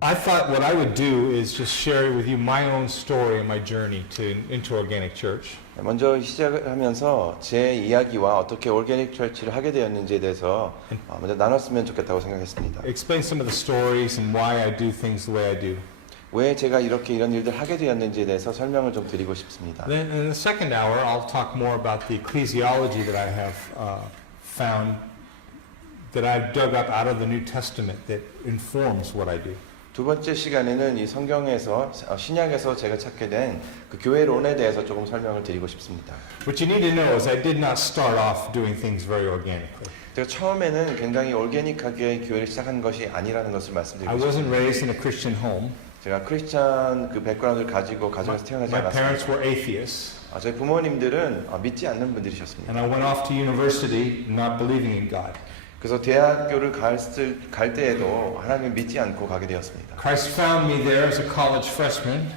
I thought what I would do is just share with you my own story and my journey into Organic Church. 먼저 시작을 하면서 제 이야기와 어떻게 올게닉 철치를 하게 되었는지에 대해서 먼저 나눴으면 좋겠다고 생각했습니다. Explain some of the stories and why I do things the way I do. 왜 제가 이렇게 이런 일들 하게 되었는지에 대해서 설명을 좀 드리고 싶습니다. Then in the second hour, I'll talk more about the ecclesiology that I have found, that I've dug up out of the New Testament that informs what I do. 두 번째 시간에는 이 성경에서 신약에서 제가 찾게 된 그 교회론에 대해서 조금 설명을 드리고 싶습니다. What you need to know is I did not start off doing things very organically. 제가 처음에는 굉장히 올게닉하게 교회를 시작한 것이 아니라는 것을 I 말씀드리고 wasn't 싶습니다. raised in a Christian home. 제가 크리스찬 그 백그라운드를 가지고 가정에서 태어나지 My parents 않았습니다. were atheists, 저희 부모님들은 믿지 않는 분들이셨습니다. and I went off to university not believing in God. 그래서 대학교를 갈 때에도 하나님을 믿지 않고 가게 되었습니다. Christ found me there as a college freshman,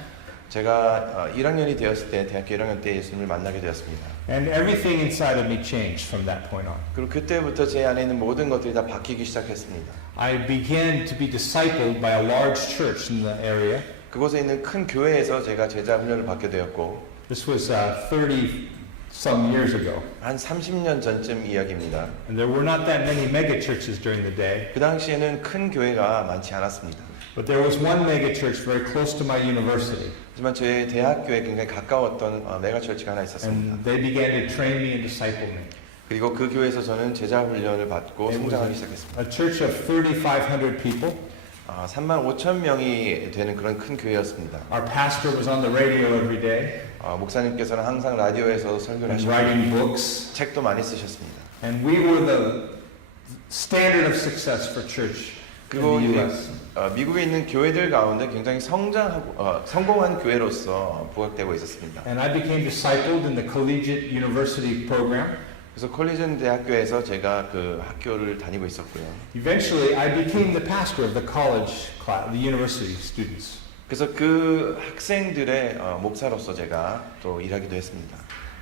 제가 1학년이 되었을 때 대학교 1학년 때 예수님을 만나게 되었습니다. and everything inside of me changed from that point on. 그리고 그때부터 제 안에 있는 모든 것들이 다 바뀌기 시작했습니다. I began to be discipled by a large church in the area. 그곳에 있는 큰 교회에서 제가 제자 훈련을 받게 되었고 This was 30 some years ago. 한 30년 전쯤 이야기입니다. And there were not that many mega churches during the day, 그 당시에는 큰 교회가 많지 않았습니다. but there was one mega church very close to my university. 하지만 제 대학교에 굉장히 가까웠던 메가처치가 하나 있었습니다. And they began to train me and disciple me. 그리고 그 교회에서 저는 제자 훈련을 받고 It was 성장하기 시작했습니다. a church of 3,500 people. 35,000명이 되는 그런 큰 교회였습니다. Our pastor was on the radio every day 목사님께서는 항상 라디오에서 설교를 and 하시고 writing books. 책도 많이 쓰셨습니다. And we were the standard of success for church in 그리고 the 이, U.S. 미국에 있는 교회들 가운데 굉장히 성공한 교회로서 부각되고 있었습니다. And I became discipled in the collegiate university program. 그래서 콜리전 대학교에서 제가 그 학교를 다니고 있었고요. Eventually, I became the pastor of the college class, the university students. 그래서 그 학생들의 목사로서 제가 또 일하기도 했습니다.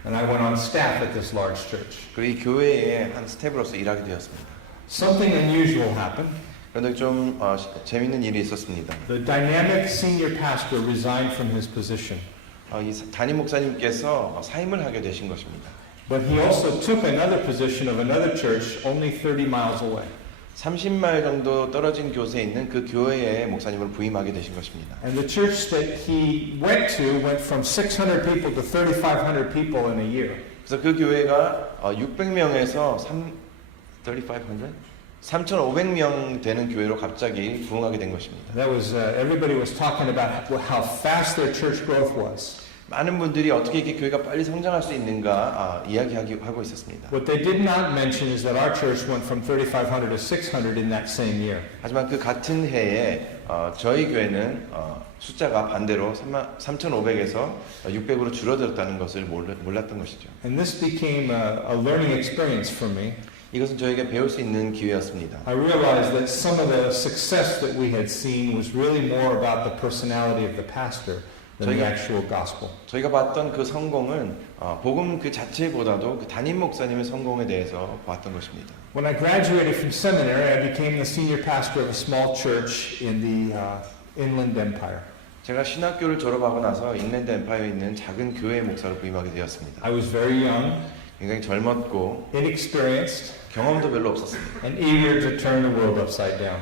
And I went on staff at this large church. 그리고 이 교회의 한 스텝으로서 일하게 되었습니다. Something unusual happened. 그런데 좀 재밌는 일이 있었습니다. The dynamic senior pastor resigned from his position. 이 담임 목사님께서 사임을 하게 되신 것입니다. But he also took another position of another church only 30 miles away. 30마일 정도 떨어진 곳에 있는 그 교회의 목사님을 부임하게 되신 것입니다. And the church that he went from 600 people to 3,500 people in a year. 그래서 그 교회가 600명에서 3,500명 되는 교회로 갑자기 부흥하게 된 것입니다. That was everybody was talking about how fast their church growth was. 많은 분들이 어떻게 이렇게 교회가 빨리 성장할 수 있는가 이야기하고 있었습니다. What they did not mention is that our church went from 3,500 to 600 in that same year. 하지만 그 같은 해에 저희 교회는 숫자가 반대로 3,500에서 600으로 줄어들었다는 것을 몰랐던 것이죠. And this became a learning experience for me. 이것은 저에게 배울 수 있는 기회였습니다. I realized that some of the success that we had seen was really more about the personality of the pastor than the actual gospel. 저희가 봤던 그 성공은 복음 그 자체보다도 그 담임 목사님의 성공에 대해서 봤던 것입니다. When I graduated from seminary, I became the senior pastor of a small church in the Inland Empire. 제가 신학교를 졸업하고 나서 인랜드 엠파이어에 있는 작은 교회 목사로 부임하게 되었습니다. I was very young, 굉장히 젊었고 inexperienced, 경험도 별로 없었습니다. and eager to turn the world upside down.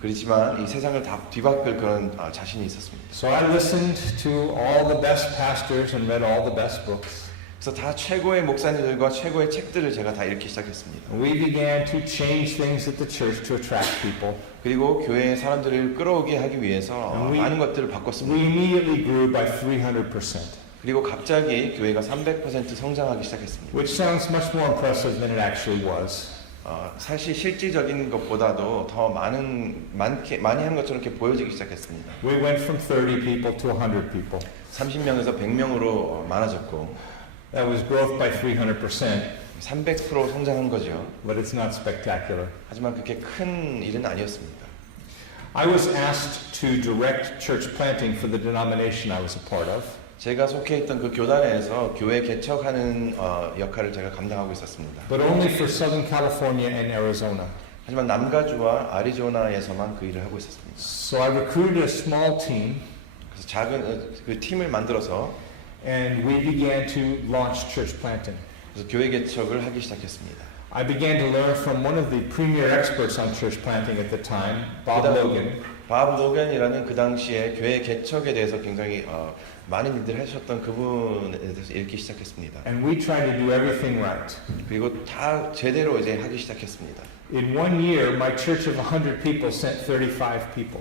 그렇지만 이 세상을 다 뒤바꿀 그런 자신이 있었습니다. So I listened to all the best pastors and read all the best books. 그래서 다 최고의 목사님들과 최고의 책들을 제가 다 읽기 시작했습니다. We began to change things at the church to attract people. 그리고 교회의 사람들을 끌어오게 하기 위해서 많은 것들을 We 바꿨습니다. immediately grew by 300%, 그리고 갑자기 교회가 300% 성장하기 시작했습니다. which sounds much more impressive than it actually was. 사실 실질적인 것보다도 더 많이 한 것처럼 이렇게 보여지기 시작했습니다. We went from 30 people to 100 people. 30명에서 100명으로 많아졌고 That was growth by 300%, 300% 성장한 거죠. but it's not spectacular. 하지만 그렇게 큰 일은 아니었습니다. I was asked to direct church planting for the denomination I was a part of. 제가 속해 있던 그 교단에서 교회 개척하는 역할을 제가 감당하고 있었습니다. But only for Southern California and Arizona. 하지만 남가주와 아리조나에서만 그 일을 하고 있었습니다. So I recruited a small team, 그래서 작은 그 팀을 만들어서 and we began to launch church planting. 그래서 교회 개척을 하기 시작했습니다. I began to learn from one of the premier experts on church planting at the time, Bob Logan. 밥 로겐이라는 그 당시에 교회 개척에 대해서 굉장히 많은 일들을 하셨던 그분에 대해서 읽기 시작했습니다. And we tried to do everything right. 그리고 다 제대로 이제 하기 시작했습니다. In 1 year, my church of 100 people sent 35 people.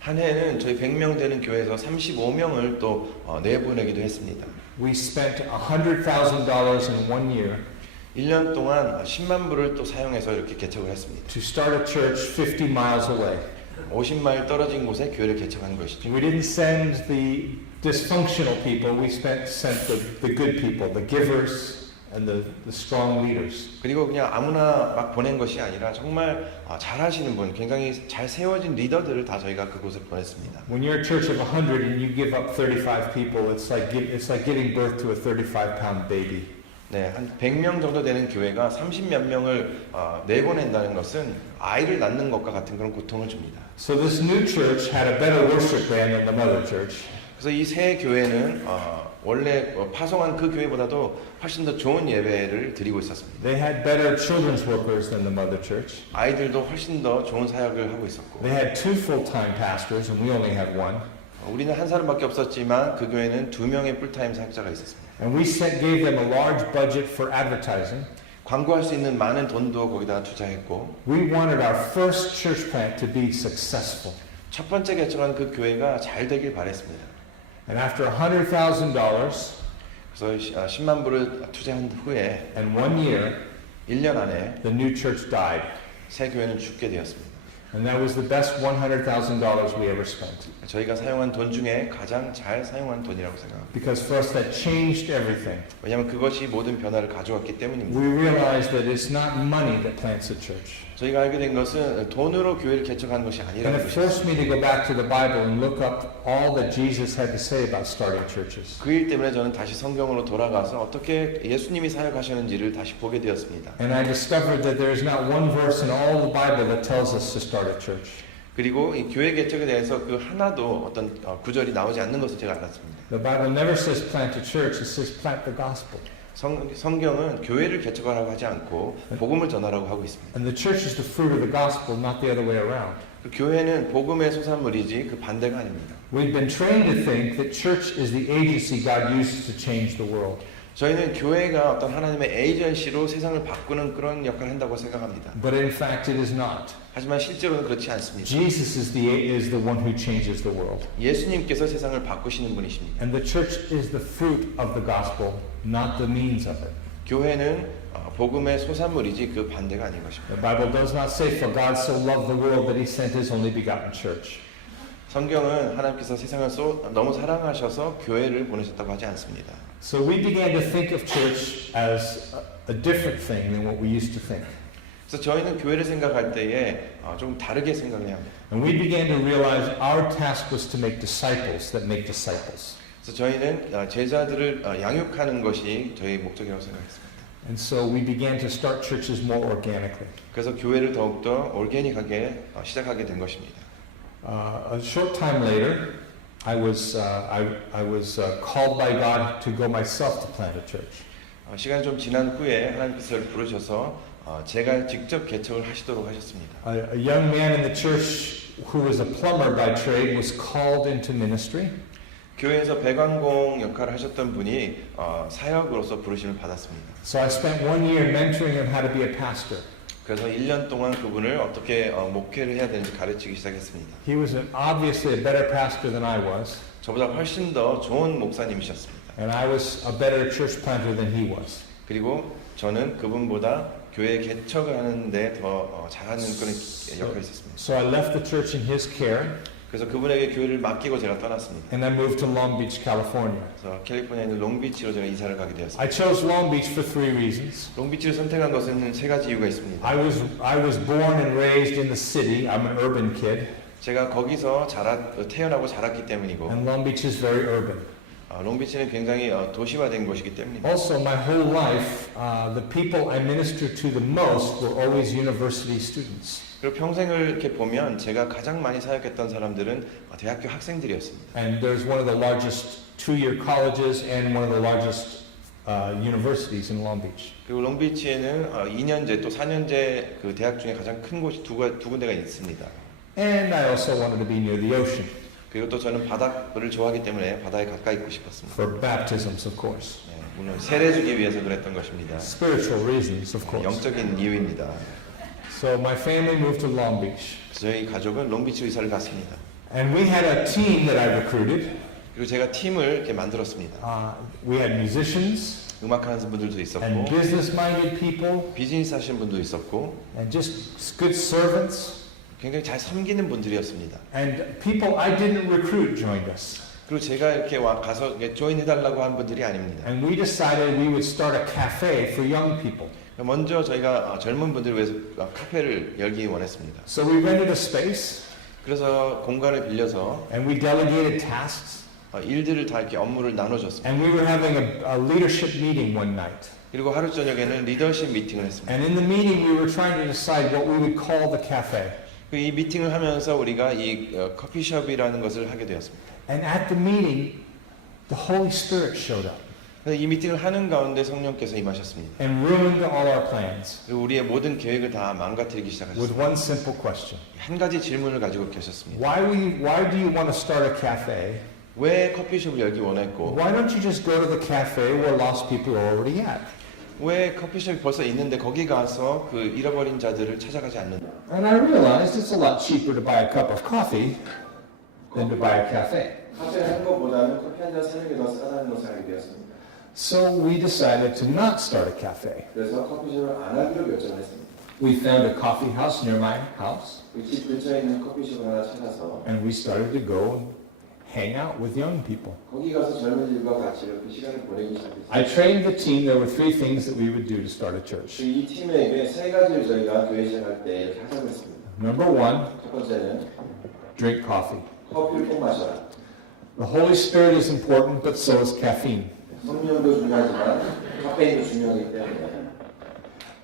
한 해는 저희 100명 되는 교회에서 35명을 또 내보내기도 했습니다. We spent $100,000 in 1 year 1년 동안 10만 불을 또 사용해서 이렇게 개척을 했습니다. to start a church 50 miles away. 50마일 떨어진 곳에 교회를 개척한 것이죠. We didn't send the dysfunctional people, we sent the good people, the givers and the strong leaders. 그리고 그냥 아무나 막 보낸 것이 아니라 정말 잘하시는 분, 굉장히 잘 세워진 리더들을 다 저희가 그곳에 보냈습니다. When you're a church of 100 and you give up 35 people, it's like giving birth to a 35-pound baby. 네, 한 100명 정도 되는 교회가 30몇 명을 내보낸다는 것은 아이를 낳는 것과 같은 그런 고통을 줍니다. So this new church had a better worship band than the mother church. 그래서 이 새 교회는 원래 파송한 그 교회보다도 훨씬 더 좋은 예배를 드리고 있었습니다. They had better children's workers than the mother church. 아이들도 훨씬 더 좋은 사역을 하고 있었고 They had 2 full-time pastors and we only had 1. 우리는 한 사람밖에 없었지만 그 교회는 2명의 풀타임 사역자가 있었습니다. And we gave them a large budget for advertising. 광고할 수 있는 많은 돈도 거기다 투자했고 We wanted our first church plant to be successful. 첫 번째 개척한 그 교회가 잘 되길 바랬습니다. And after $100,000 그래서 10만 불을 투자한 후에 and 1 year, 1년 안에 the new church died. 새 교회는 죽게 되었습니다. And that was the best $100,000 we ever spent. 저희가 사용한 돈 중에 가장 잘 사용한 돈이라고 생각합니다. Because for us that changed everything. 왜냐하면 그것이 모든 변화를 가져왔기 때문입니다. We realized that it's not money that plants a church. 저희가 알게 된 것은 돈으로 교회를 개척한 것이 And 아니라는 it 것입니다. forced me to go back to the Bible and look up all that Jesus had to say about starting churches. 그 일 때문에 저는 다시 성경으로 돌아가서 어떻게 예수님이 사역하셨는지를 다시 보게 되었습니다. And I discovered that there is not one verse in all the Bible that tells us to start a church. 그리고 이 교회 개척에 대해서 그 하나도 어떤 구절이 나오지 않는 것을 제가 알았습니다. The Bible never says plant a church, it says plant the gospel. 성경은 교회를 개척하라고 하지 않고 복음을 전하라고 하고 있습니다. And the church is the fruit of the gospel, not the other way around. 그 교회는 복음의 소산물이지 그 반대가 아닙니다. We've been trained to think that church is the agency God uses to change the world. 저희는 교회가 어떤 하나님의 에이전시로 세상을 바꾸는 그런 역할을 한다고 생각합니다. But in fact, it is not. 하지만 실제로는 그렇지 않습니다. Jesus is the one who changes the world. 예수님께서 세상을 바꾸시는 분이십니다. And the church is the fruit of the gospel, not the means of it. 교회는 복음의 소산물이지 그 반대가 아닌 것입니다. The Bible does not say, for God so loved the world that he sent his only begotten church. 성경은 하나님께서 세상을 너무 사랑하셔서 교회를 보내셨다고 하지 않습니다. So we began to think of church as a different thing than what we used to think. 그래서 저희는 교회를 생각할 때에 좀 다르게 생각해야 합니다. And we began to realize our task was to make disciples that make disciples. 그래서 저희는 제자들을 양육하는 것이 저희의 목적이라고 생각했습니다. And so we began to start churches more organically. 그래서 교회를 더욱더 올게닉하게 시작하게 된 것입니다. A short time later, I was called by God to go myself to plant a church. 시간이 좀 지난 후에 하나님께서 저를 부르셔서 제가 직접 개척을 하시도록 하셨습니다. A young man in the church who was a plumber by trade was called into ministry. 교회에서 배관공 역할을 하셨던 분이 사역으로서 부르심을 받았습니다. So I spent 1 year mentoring him how to be a pastor. 그래서 1년 동안 그분을 어떻게 목회를 해야 되는지 가르치기 시작했습니다. He was obviously a better pastor than I was, 저보다 훨씬 더 좋은 목사님이셨습니다. and I was a better church planter than he was. 그리고 저는 그분보다 교회 개척을 하는데 더 잘하는 그런 역할이 있었습니다. So I left the church in his care, 그래서 그분에게 교회를 맡기고 제가 떠났습니다. and I moved to Long Beach, California. 그래서 캘리포니아에 있는 롱비치로 제가 이사를 가게 되었습니다. I chose Long Beach for 3 reasons. 롱비치를 선택한 것은 3가지 이유가 있습니다. I was born and raised in the city. I'm an urban kid, 제가 거기서 태어나고 자랐기 때문이고 and Long Beach is very urban. 롱비치는 굉장히 도시화된 곳이기 때문입니다. Also, my whole life, the people I ministered to the most were always university students. 그리고 평생을 이렇게 보면 제가 가장 많이 사역했던 사람들은 대학교 학생들이었습니다. And there's one of the largest two-year colleges and one of the largest universities in Long Beach. 그리고 롱비치에는 2년제 또 4년제 그 대학 중에 가장 큰 곳이 두 군데가 있습니다. And I also wanted to be near the ocean 그리고 또 저는 바다를 좋아하기 때문에 바다에 가까이 있고 싶었습니다. for baptisms, of course. 네, 물론 세례주기 위해서 그랬던 것입니다. Spiritual reasons, of course. 영적인 이유입니다. So my family moved to Long Beach. 저희 가족은 롱비치 이사를 갔습니다. And we had a team that I recruited. 그리고 제가 팀을 이렇게 만들었습니다. We had musicians 음악하는 분들도 있었고 and business-minded people 비즈니스 하시는 분도 있었고 and just good servants. 굉장히 잘 섬기는 분들이었습니다. And people I didn't recruit joined us. 그리고 제가 이렇게 가서 조인 해달라고 한 분들이 아닙니다. And we decided we would start a cafe for young people. 먼저 저희가 젊은 분들을 위해서 카페를 열기 원했습니다. So we rented a space 그래서 공간을 빌려서 and we delegated tasks. 일들을 다 이렇게 업무를 나눠줬습니다. And we were having a leadership meeting one night. 그리고 하루 저녁에는 리더십 미팅을 했습니다. And in the meeting we were trying to decide what we would call the cafe. 이 미팅을 하면서 우리가 이 커피숍이라는 것을 하게 되었습니다. And at the meeting, the Holy Spirit showed up 이 미팅을 하는 가운데 성령께서 임하셨습니다. and ruined all our plans 그리고 우리의 모든 계획을 다 망가뜨리기 with 시작하셨습니다. one simple question. 한 가지 질문을 가지고 계셨습니다. Why do you want to start a cafe? 왜 커피숍을 열기 원했고 Why don't you just go to the cafe where lost people are already at? 왜 커피숍이 벌써 있는데 거기 가서 그 잃어버린 자들을 찾아가지 않는다. And I realized it's a lot cheaper to buy a cup of coffee than to buy a cafe. 카페를 하는 것보다는 커피 한 잔 사는 게 더 싸다는 것을 알게 되었습니다. So we decided to not start a cafe. 그래서 커피숍을 안 하기로 결정했습니다. We found a coffee house near my house 집 근처에 있는 커피숍 하나 찾아서 and we started to go and hang out with young people. 거기 가서 젊은이들과 같이 이렇게 시간을 보내기 시작했습니다. I trained the team. There were three things that we would do to start a church. 이 팀에게 세 가지를 저희가 교회 시작할 때 이렇게 하자고 했습니다. Number one, 첫 번째는 drink coffee. 커피를 꼭 마셔라. The Holy Spirit is important, but so is caffeine. 성령도 중요하지만 카페인도 중요하기 때문에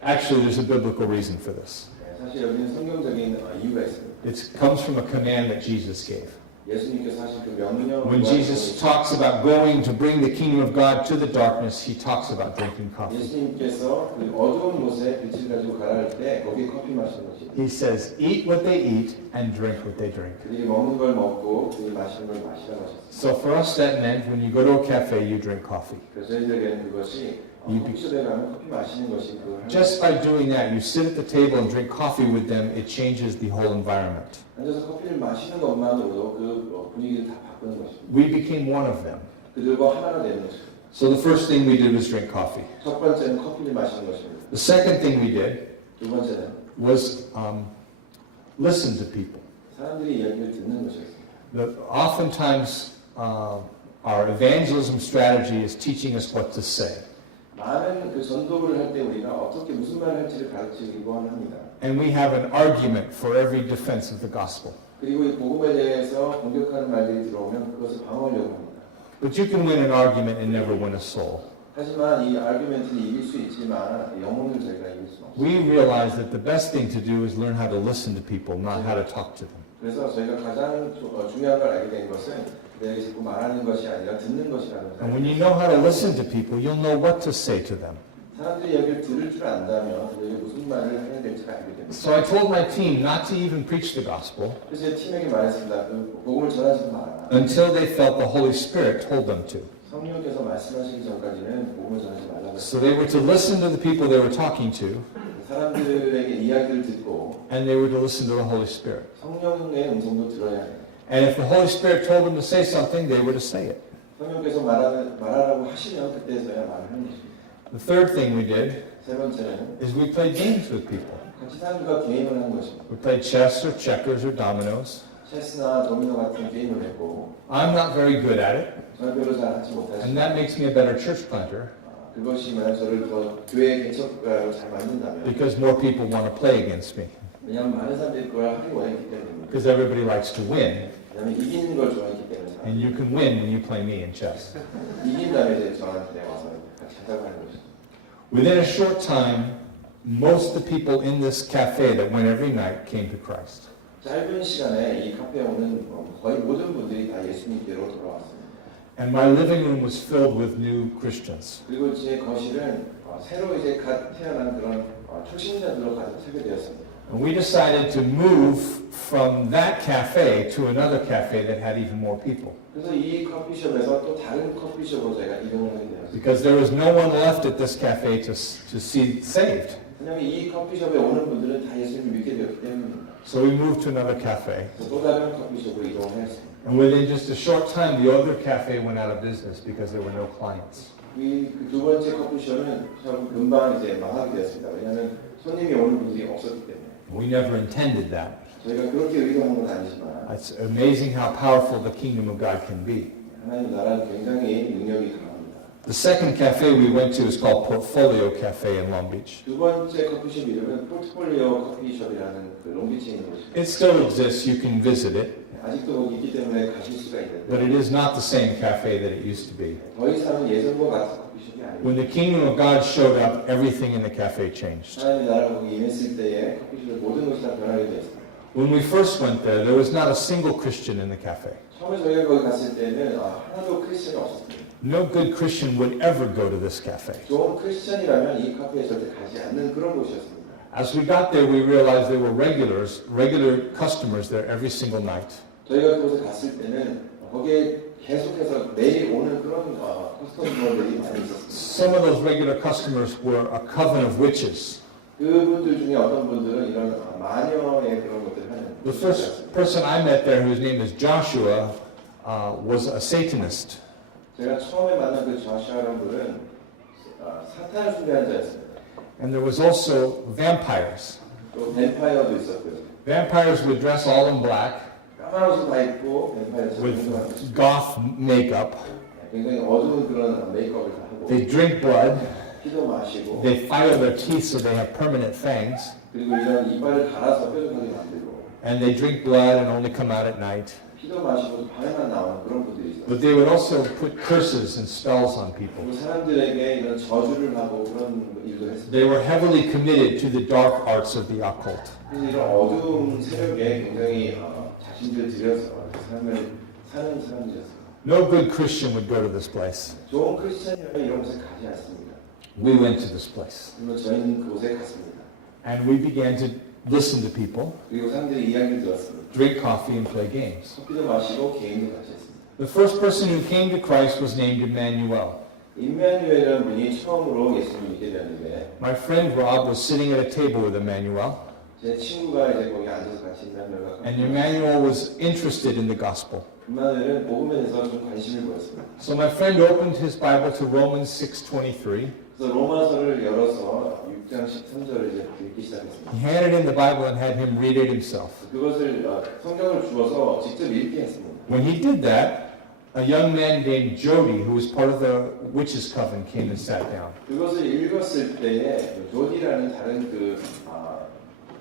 Actually, there's a biblical reason for this. 사실 여기는 성경적인 이유가 있습니다. It comes from a command that Jesus gave. 예수님께서 사실 그 명령 When Jesus talks about going to bring the kingdom of God to the darkness, he talks about drinking coffee. 예수님께서 그 어두운 곳에 빛을 가지고 가라 할 때 거기에 커피 마시는 것이 He says, eat what they eat and drink what they drink. 그들이 먹는 걸 먹고 그들이 마시는 걸 마시라고 하셨습니다. So for us, that meant when you go to a cafe, you drink coffee. 그래서 저희들에게는 그것이 커피숍에 가면 커피 마시는 것이 그 Just by doing that, you sit at the table and drink coffee with them, it changes the whole environment. 앉아서 커피를 마시는 것만으로도 그 분위기를 다 바꾸는 것입니다. We became one of them. 그들과 하나가 되는 것입니다. So the first thing we did was drink coffee. 첫 번째는 커피를 마시는 것입니다. The second thing we did 두 번째는 was listen to people. 사람들이 이야기를 듣는 것이었습니다. Oftentimes, our evangelism strategy is teaching us what to say. 많은 그 전도를 할 때 우리가 어떻게 무슨 말을 할지를 가르치기도 합니다. And we have an argument for every defense of the gospel. 그리고 이 복음에 대해서 공격하는 말들이 들어오면 그것을 방어하려고 합니다. But you can win an argument and never win a soul. 하지만 이 아르규멘트는 이길 수 있지만 영혼을 저희가 이길 수 없습니다. We realize that the best thing to do is learn how to listen to people, not how to talk to them. 그래서 저희가 가장 중요한 걸 알게 된 것은 그들에게 자꾸 말하는 것이 아니라 듣는 것이라는 And when 거예요. you know how to listen to people, you'll know what to say to them. 사람들이 이야기를 들을 줄 안다면 그들에게 무슨 말을 해야 될지 알게 됩니다. So I told my team not to even preach the gospel 그래서 제 팀에게 말했습니다. 그 복음을 전하지 마라. until they felt the Holy Spirit told them to. 성령께서 말씀하시기 전까지는 복음을 전하지 말라고 So they were to listen to the people they were talking to, 사람들에게 이야기를 듣고 and they were to listen to the Holy Spirit. 성령의 음성도 들어야 해요. And if the Holy Spirit told them to say something, they were to say it. 성령께서 말하라고 하시면 그때서야 말을 하는 것입니다. The third thing we did 세 번째는 is we played games with people. 같이 사람들과 게임을 하는 것입니다. We played chess or checkers or dominoes. 체스나 도미노 같은 게임을 했고 I'm not very good at it, 저는 별로 잘 하지 and 못하지만 that makes me a better church planter 그것이 만약 저를 더 교회 개척가로 잘 만든다면 because more people want to play against me 왜냐하면 많은 사람들이 그걸 하기 원했기 때문입니다. because everybody likes to win. 왜냐하면 이기는 걸 좋아했기 때문에 And you can win when you play me in chess. 이긴 다음에 이제 저한테 와서 같이 하자고 하는 거죠. Within a short time, most of the people in this cafe that went every night came to Christ. 짧은 시간에 이 카페에 오는 거의 모든 분들이 다 예수님께로 돌아왔습니다. And my living room was filled with new Christians. 그리고 제 거실은 새로 이제 갓 태어난 그런 초신자들로 가득 차게 되었습니다. And we decided to move from that cafe to another cafe that had even more people. 그래서 이 커피숍에서 또 다른 커피숍으로 제가 이동을 하게 되었습니다. Because there was no one left at this cafe to see saved. 왜냐하면 이 커피숍에 오는 분들은 다 예수님을 믿게 되었기 때문입니다. So we moved to another cafe. 그래서 또 다른 커피숍으로 이동을 했습니다. And within just a short time, the other cafe went out of business because there were no clients. 두 번째 커피숍은 참 금방 이제 망하게 되었습니다. 왜냐하면 손님이 오는 분들이 없었기 때문에. We never intended that. 저희가 그렇게 의도한 건 아니지만 It's amazing how powerful the kingdom of God can be. 하나님 나라는 굉장히 능력이 강합니다. The second cafe we went to is called Portfolio Cafe in Long Beach. 두 번째 커피숍 이름은 포트폴리오 커피숍이라는 그 롱비치에 있는 곳입니다. It still exists. You can visit it. 아직도 거기 있기 때문에 가실 수가 있는데 But it is not the same cafe that it used to be. 더 이상은 예전과 같은 커피숍이 When 아닙니다. the kingdom of God showed up, everything in the cafe changed. 하나님 나라가 거기 임했을 때에 커피숍의 모든 것이 다 변하게 되었습니다. When we first went there was not a single Christian in the cafe. 처음에 저희가 거기 갔을 때는 하나도 크리스천이 없었습니다. No good Christian would ever go to this cafe. 좋은 크리스천이라면 이 카페에 절대 가지 않는 그런 곳이었습니다. As we got there, we realized there were regular customers there every single night. 저희가 그곳에 갔을 때는 거기에 계속해서 매일 오는 그런 커스터머들이 많이 있었습니다. Some of those regular customers were a coven of witches. 그분들 중에 어떤 분들은 이런 마녀의 그런 것들을 하는 The first person I met there, whose name is Joshua, was a Satanist. 제가 처음에 만난 그 조슈아라는 분은 사탄을 숭배하는 자였습니다. And there was also vampires. 또 뱀파이어도 있었고요. Vampires would dress all in black 까만 옷을 다 입고 뱀파이어처럼 with 행동하는 것입니다. goth makeup. 굉장히 어두운 그런 메이크업을 다 하고 They drink blood. 피도 마시고 They file their teeth so they have permanent fangs. 그리고 이런 이빨을 갈아서 뾰족하게 만들고 And they drink blood and only come out at night. 피도 마시고 밤에만 나오는 그런 분들이 있어요. But they would also put curses and spells on people. 그리고 사람들에게 이런 저주를 하고 그런 일도 했습니다. They were heavily committed to the dark arts of the occult. 그래서 이런 어두운 세력에 굉장히 자신들을 들여서 삶을 사는 사람들이었어요. No good Christian would go to this place. 좋은 크리스천이라면 이런 곳에 가지 않습니다. We went to this place. 그리고 저희는 그곳에 갔습니다. And we began to listen to people, 그리고 사람들이 이야기를 들었습니다. drink coffee, and play games. 커피도 마시고 게임도 같이 했습니다. The first person who came to Christ was named Emmanuel. 임마누엘이라는 분이 처음으로 예수님을 믿게 되었는데 My friend Rob was sitting at a table with Emmanuel, 제 친구가 이제 거기 앉아서 같이 임마누엘과 and Emmanuel was interested in the gospel. 임마누엘은 복음에 대해서 좀 관심을 보였습니다. So my friend opened his Bible to Romans 6:23. 그래서 로마서를 열어서 6장 13절을 이제 읽기 시작했습니다. He handed him the Bible and had him read it himself. 그것을 성경을 주어서 직접 읽게 했습니다. When he did that, a young man named Jody, who was part of the witches' coven, came and sat down. 그것을 읽었을 때에 조디라는 다른 그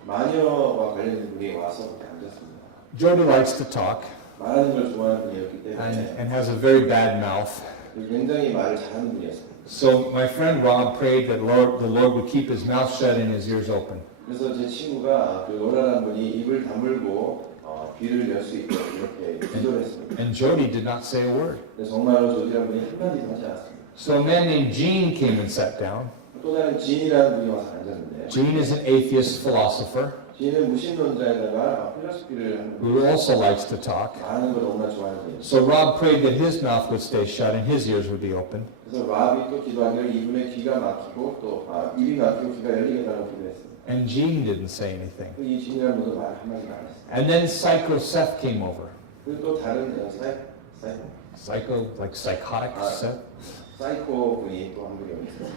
마녀와 관련된 분이 와서 그렇게 앉았습니다. Jody likes to talk 말하는 걸 좋아하는 분이었기 때문에 and has a very bad mouth. 굉장히 말을 잘하는 분이었습니다. So my friend Rob prayed that the Lord would keep his mouth shut and his ears open. 그래서 제 친구가 그 로라라는 분이 입을 다물고 귀를 열 수 있도록 이렇게 기도를 했습니다. And Jody did not say a word. 근데 정말로 조디라는 분이 한마디도 하지 않았습니다. So a man named Gene came and sat down. 또 다른 진이라는 분이 와서 앉았는데 Gene is an atheist philosopher 진은 무신론자에다가 필로소피를 하는 who also likes to talk. 말하는 걸 너무나 좋아하는 분이에요. So Rob prayed that his mouth would stay shut and his ears would be open. 그래서 라비 또 기도하기를 이분의 귀가 막히고 또 입이 막히고 귀가 열리게 달라고 기도했습니다. And Gene didn't say anything. 이 진이라는 분도 말 한마디도 안 했어요. And then Psycho Seth came over. 그리고 또 다른 Psycho, like psychotic Seth. 사이코 분이 또 한 분이 오셨어요.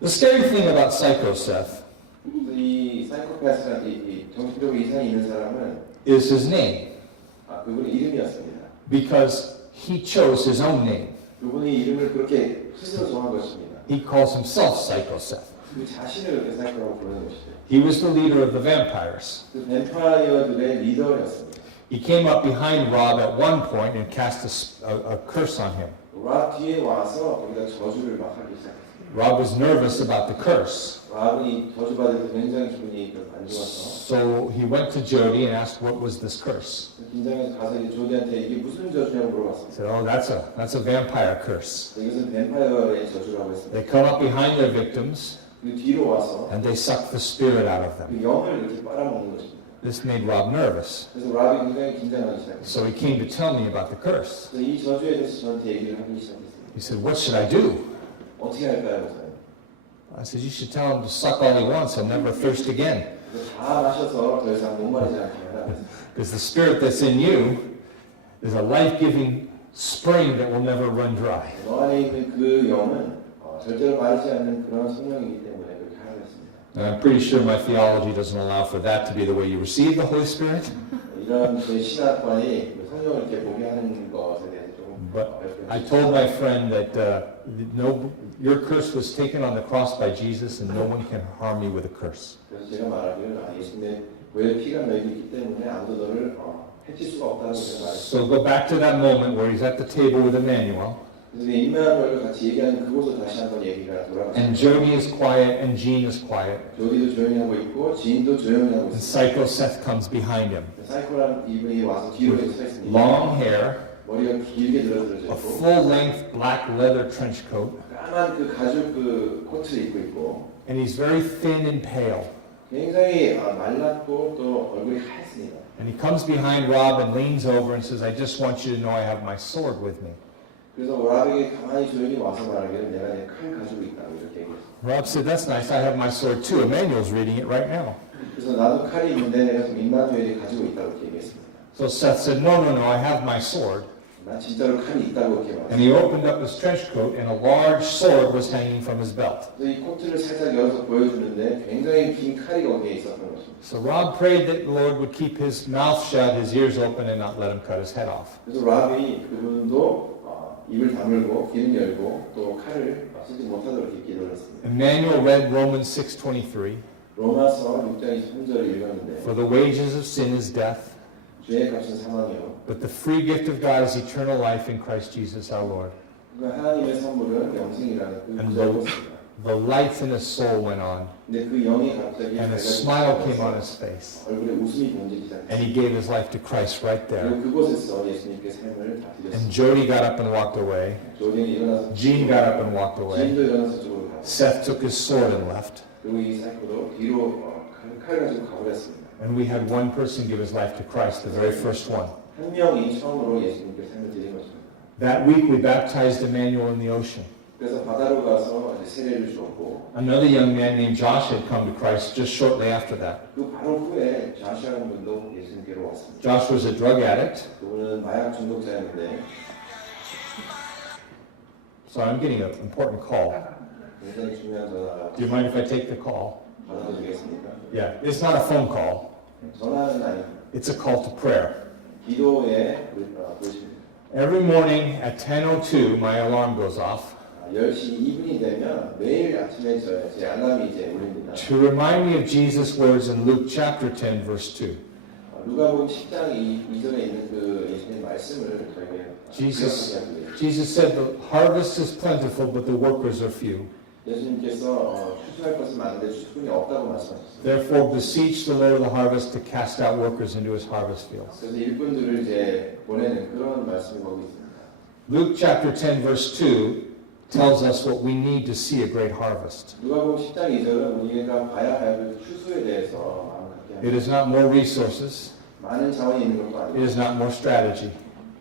The scary thing about Psycho Seth 그래서 이 사이코패스라는 이 정신적으로 이상이 있는 사람은 is his name 그분의 이름이었습니다. because he chose his own name. 그분이 이름을 그렇게 스스로 정한 것입니다. He calls himself Psycho Seth. 그 자신을 그렇게 사이코라고 부르는 것이죠. He was the leader of the vampires. 그 뱀파이어들의 리더였습니다. He came up behind Rob at one point and cast a curse on him. 랍 뒤에 와서 거기다 저주를 막 하기 시작했어요. Rob was nervous about the curse. 랍이 저주받을 때 굉장히 기분이 안 좋아서 So he went to Jody and asked, what was this curse? 긴장해서 가서 이제 조디한테 이게 무슨 저주냐고 He 물어봤어요. said, oh, that's a vampire curse. 이것은 뱀파이어의 저주라고 했습니다. They come up behind their victims 그 뒤로 와서 and they suck the spirit out of them. 그 영을 이렇게 빨아먹는 것입니다. This made Rob nervous. 그래서 랍이 굉장히 긴장하기 시작했어요. So he came to tell me about the curse. 그래서 이 저주에 대해서 저한테 얘기를 하기 시작했어요. He said, what should I do? 어떻게 할까요, 목사님? I said, you should tell him to suck all he wants and never thirst again. 그래서 다 마셔서 더 이상 목마르지 않게 하라. Because the spirit that's in you is a life-giving spring that will never run dry. 너 안에 있는 그 영은 절대로 마르지 않는 그런 성령이기 때문에 그렇게 하라고 했습니다. And I'm pretty sure my theology doesn't allow for that to be the way you receive the Holy Spirit. 이런 제 신학관이 성령을 이렇게 보게 하는 것에 대해서 조금 But I told my friend that your curse was taken on the cross by Jesus and no one can harm you with a curse. 그래서 제가 말하기를 예수님의 왜 피가 너에게 있기 때문에 아무도 너를 해칠 수가 없다고 제가 말했어요. So go back to that moment where he's at the table with Emmanuel 그래서 임마누엘과 같이 얘기하는 그곳으로 다시 한번 얘기가 돌아갔어요. and Jody is quiet and Jean is quiet 조디도 조용히 하고 있고 지인도 조용히 하고 and 있어요. Psycho Seth comes behind him. 사이코라는 이분이 와서 뒤로 서 있습니다. Long hair, 머리가 길게 들어져 a 있고 full-length black leather trench coat, 까만 그 가죽 그 코트를 입고 있고 and he's very thin and pale. 굉장히 말랐고 또 얼굴이 하얗습니다. And he comes behind Rob and leans over and says, I just want you to know I have my sword with me. 그래서 랍에게 가만히 조용히 와서 말하기를 내가 내 칼 가지고 있다고 이렇게 얘기했어요. Rob said, that's nice, I have my sword too. Emmanuel's reading it right now. 그래서 나도 칼이 있는데 내가 지금 임마누엘이 가지고 있다고 이렇게 얘기했습니다. So Seth said, no, I have my sword. 난 진짜로 칼이 있다고 이렇게 And 말했어요. he opened up his trench coat and a large sword was hanging from his belt. 그래서 이 코트를 살짝 열어서 보여주는데 굉장히 긴 칼이 거기에 있었던 것입니다. So Rob prayed that the Lord would keep his mouth shut, his ears open, and not let him cut his head off. 그래서 랍이 그분도 입을 다물고 귀는 열고 또 칼을 쓰지 못하도록 이렇게 기도를 했습니다. Emmanuel read Romans 6:23. 로마서 6장 23절을 읽었는데 For the wages of sin is death, 죄의 값은 사망이요. but the free gift of God is eternal life in Christ Jesus our Lord. 그러니까 하나님의 선물은 영생이라는 그 And 구절이었습니다. The lights in his soul went on, 근데 그 영이 갑자기 and a 밝아지기 smile came on 시작해서 his face. 얼굴에 웃음이 번지기 And 시작했어요. he gave his life to Christ right there. 그리고 그곳에서 예수님께 삶을 다 And 드렸습니다. Jody got up and walked away. 조디는 일어나서 Jean got up and walked away. 지인도 일어나서 쪽으로 가고 Seth took his sword and left. 그리고 이 사이코도 뒤로 칼 가지고 가버렸습니다. And we had one person give his life to Christ, the very first one. 한 명이 처음으로 예수님께 삶을 드린 것입니다. That week we baptized Emmanuel in the ocean. 그래서 바다로 가서 세례를 줬고 Another young man named Josh had come to Christ just shortly after that. 그 바로 후에 자시아라는 분도 예수님께로 왔습니다. Josh was a drug addict. 그분은 마약 중독자였는데 So I'm getting an important call. 굉장히 중요한 전화가 Do you mind if I take the call? 받아도 되겠습니까? Yeah, it's not a phone call. 전화는 아니고 It's a call to prayer. 기도에 보십니다. Every morning at 10:02, my alarm goes off 10시 2분이 되면 매일 아침에 제 알람이 이제 울립니다. to remind me of Jesus' words in Luke chapter 10, verse 2. 누가복음 10장 2절에 있는 그 예수님의 말씀을 저에게 Jesus. 기억하게 합니다. Jesus said, the harvest is plentiful, but the workers are few. 예수님께서 추수할 것은 많은데 추수꾼이 없다고 말씀하셨습니다. Therefore, beseech the Lord of the harvest to cast out workers into his harvest fields. 그래서 일꾼들을 이제 보내는 그런 말씀이 거기 있습니다. Luke chapter 10, verse 2 tells us what we need to see a great harvest. 누가복음 10장 2절은 우리가 봐야 할 그 추수에 대해서 마음을 갖게 It 합니다. is not more resources. 많은 자원이 있는 것도 It 아니고 is not more strategy.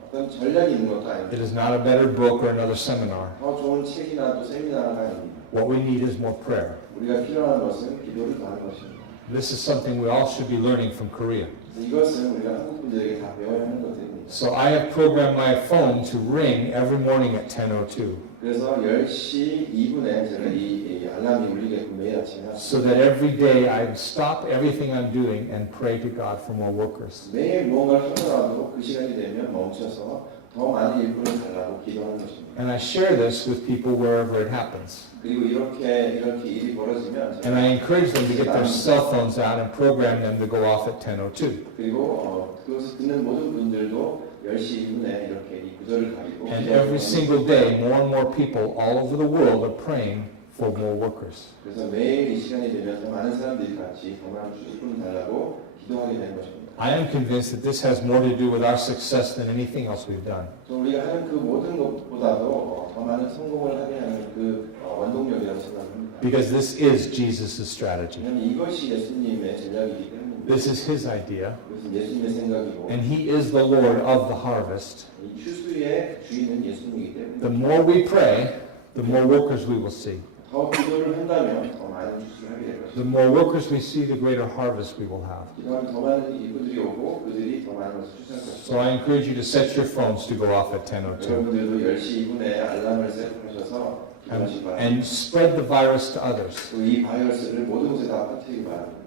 어떤 전략이 있는 것도 It 아니고 is not a better book or another seminar. 더 좋은 책이나 또 세미나가 아닙니다. What we need is more prayer. 우리가 필요한 것은 기도를 더 하는 것입니다. This is something we all should be learning from Korea. 그래서 이것은 우리가 한국 분들에게 다 배워야 하는 것들입니다. So I have programmed my phone to ring every morning at 10:02 그래서 10시 2분에 제가 이 알람이 울리게끔 매일 아침에 so that every day I stop everything I'm doing and pray to God for more workers. 매일 무언가를 하더라도 그 시간이 되면 멈춰서 더 많은 일꾼을 달라고 기도하는 것입니다. And I share this with people wherever it happens. 그리고 이렇게 일이 벌어지면 And I encourage them to get their cell phones out and program them to go off at 10:02. 그리고 그것을 듣는 모든 분들도 10시 1분에 이렇게 이 구절을 가지고 And every single day, more and more people all over the world are praying for more workers. 그래서 매일 이 시간이 되면 더 많은 사람들이 같이 더 많은 일꾼을 달라고 기도하게 되는 것입니다. I am convinced that this has more to do with our success than anything else we've done. 우리가 하는 그 모든 것보다도 더 많은 성공을 하게 하는 그 원동력이라고 생각합니다. Because this is Jesus' strategy. 왜냐하면 이것이 예수님의 전략이기 때문입니다. This is his idea. 이것은 예수님의 생각이고 And he is the Lord of the harvest. 이 추수의 주인은 예수님이기 때문에 The more we pray, the more workers we will see. 더 기도를 한다면 더 많은 추수를 하게 될 것입니다. The more workers we see, the greater harvest we will have. 기도하면 더 많은 일꾼들이 오고 그들이 더 많은 것을 추수할 것입니다. So I encourage you to set your phones to go off at 10:02 여러분들도 10시 2분에 알람을 세팅하셔서 기도하시기 바랍니다. and spread the virus to others. 이 바이러스를 모든 곳에 다 퍼뜨리기 바랍니다.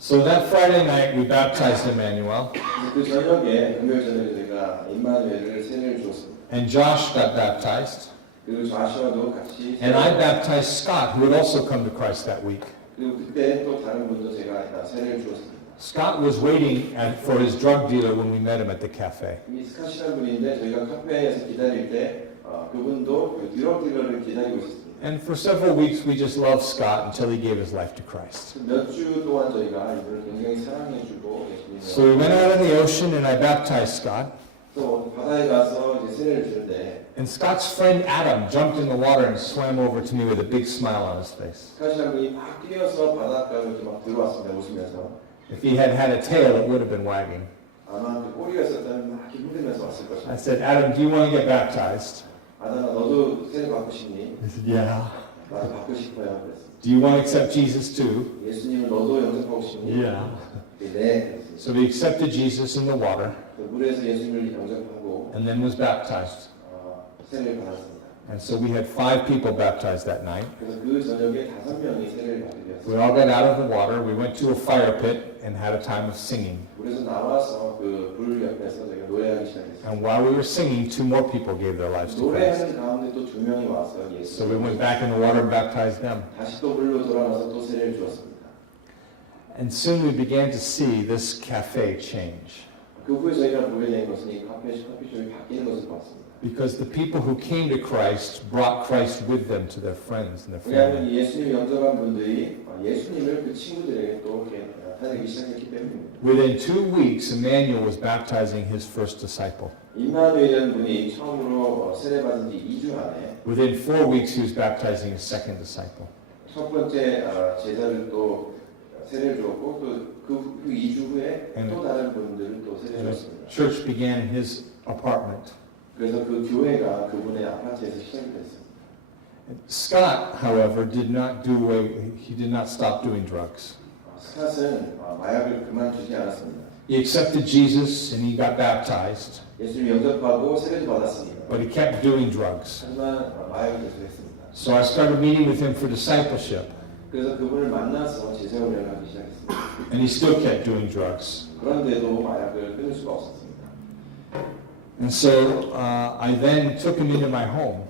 So that Friday night we baptized Emmanuel, 그 저녁에 금요일 저녁에 제가 임마누엘을 세례를 주었습니다. and Josh got baptized, 그리고 좌시와도 같이 and I baptized Scott, who had also come to Christ that week. 그리고 그때 또 다른 분도 제가 세례를 주었습니다. Scott was waiting for his drug dealer when we met him at the cafe. 이 스카시라는 분인데 저희가 카페에서 기다릴 때 그분도 그 드럭 딜러를 기다리고 있었습니다. And for several weeks we just loved Scott until he gave his life to Christ. 몇 주 동안 저희가 이분을 굉장히 사랑해주고 So we went out in the ocean and I baptized Scott. 또 바다에 가서 이제 세례를 주는데 And Scott's friend Adam jumped in the water and swam over to me with a big smile on his face. 스카시라는 분이 막 뛰어서 바닷가로 이렇게 막 들어왔습니다. 웃으면서 If he had had a tail, it would have been wagging. 아마 그 꼬리가 있었다면 막 이렇게 흔들면서 왔을 것입니다. I said, Adam, do you want to get baptized? 아담아 너도 세례 받고 싶니? He said, yeah. 나도 받고 싶어요. 그랬습니다. Do you want to accept Jesus too? 예수님을 너도 영접하고 싶니? Yeah. 네, 그랬습니다. So we accepted Jesus in the water 그 물에서 예수님을 영접하고 and then was baptized. 세례를 받았습니다. And so we had 5 people baptized that night. 그래서 그 저녁에 5명이 세례를 받게 We 되었습니다. all got out of the water. We went to a fire pit and had a time of singing. 물에서 나와서 그 불 옆에서 저희가 노래하기 시작했습니다. And while we were singing, 2 more people gave their lives to Christ. 노래하는 가운데 또 2명이 와서 So we went 예수 back in the water and baptized them. 다시 또 물로 돌아와서 또 세례를 주었습니다. And soon we began to see this cafe change. 그 후에 저희가 보게 된 것은 이 커피숍이 바뀌는 것을 봤습니다. Because the people who came to Christ brought Christ with them to their friends and their family. 왜냐하면 예수님을 영접한 분들이 예수님을 그 친구들에게 또 이렇게 나타내기 시작했기 때문입니다. Within 2 weeks, Emmanuel was baptizing his first disciple. 임마누엘이라는 분이 처음으로 세례받은 지 2주 안에 Within 4 weeks, he was baptizing his second disciple. 첫 번째 제자를 또 세례를 주었고 또 그 2주 후에 또 다른 분들을 또 세례를 And 주었습니다. the church began in his apartment. 그래서 그 교회가 그분의 아파트에서 시작이 됐습니다. Scott, however, did not stop doing drugs. 스캇은 마약을 그만두지 않았습니다. He accepted Jesus and he got baptized, 예수님 영접하고 세례도 받았습니다. but he kept doing drugs. 하지만 마약을 계속했습니다. So I started meeting with him for discipleship, 그래서 그분을 만나서 제자 훈련을 하기 시작했습니다. and he still kept doing drugs. 그런데도 마약을 끊을 수가 없었습니다. And so I then took him into my home,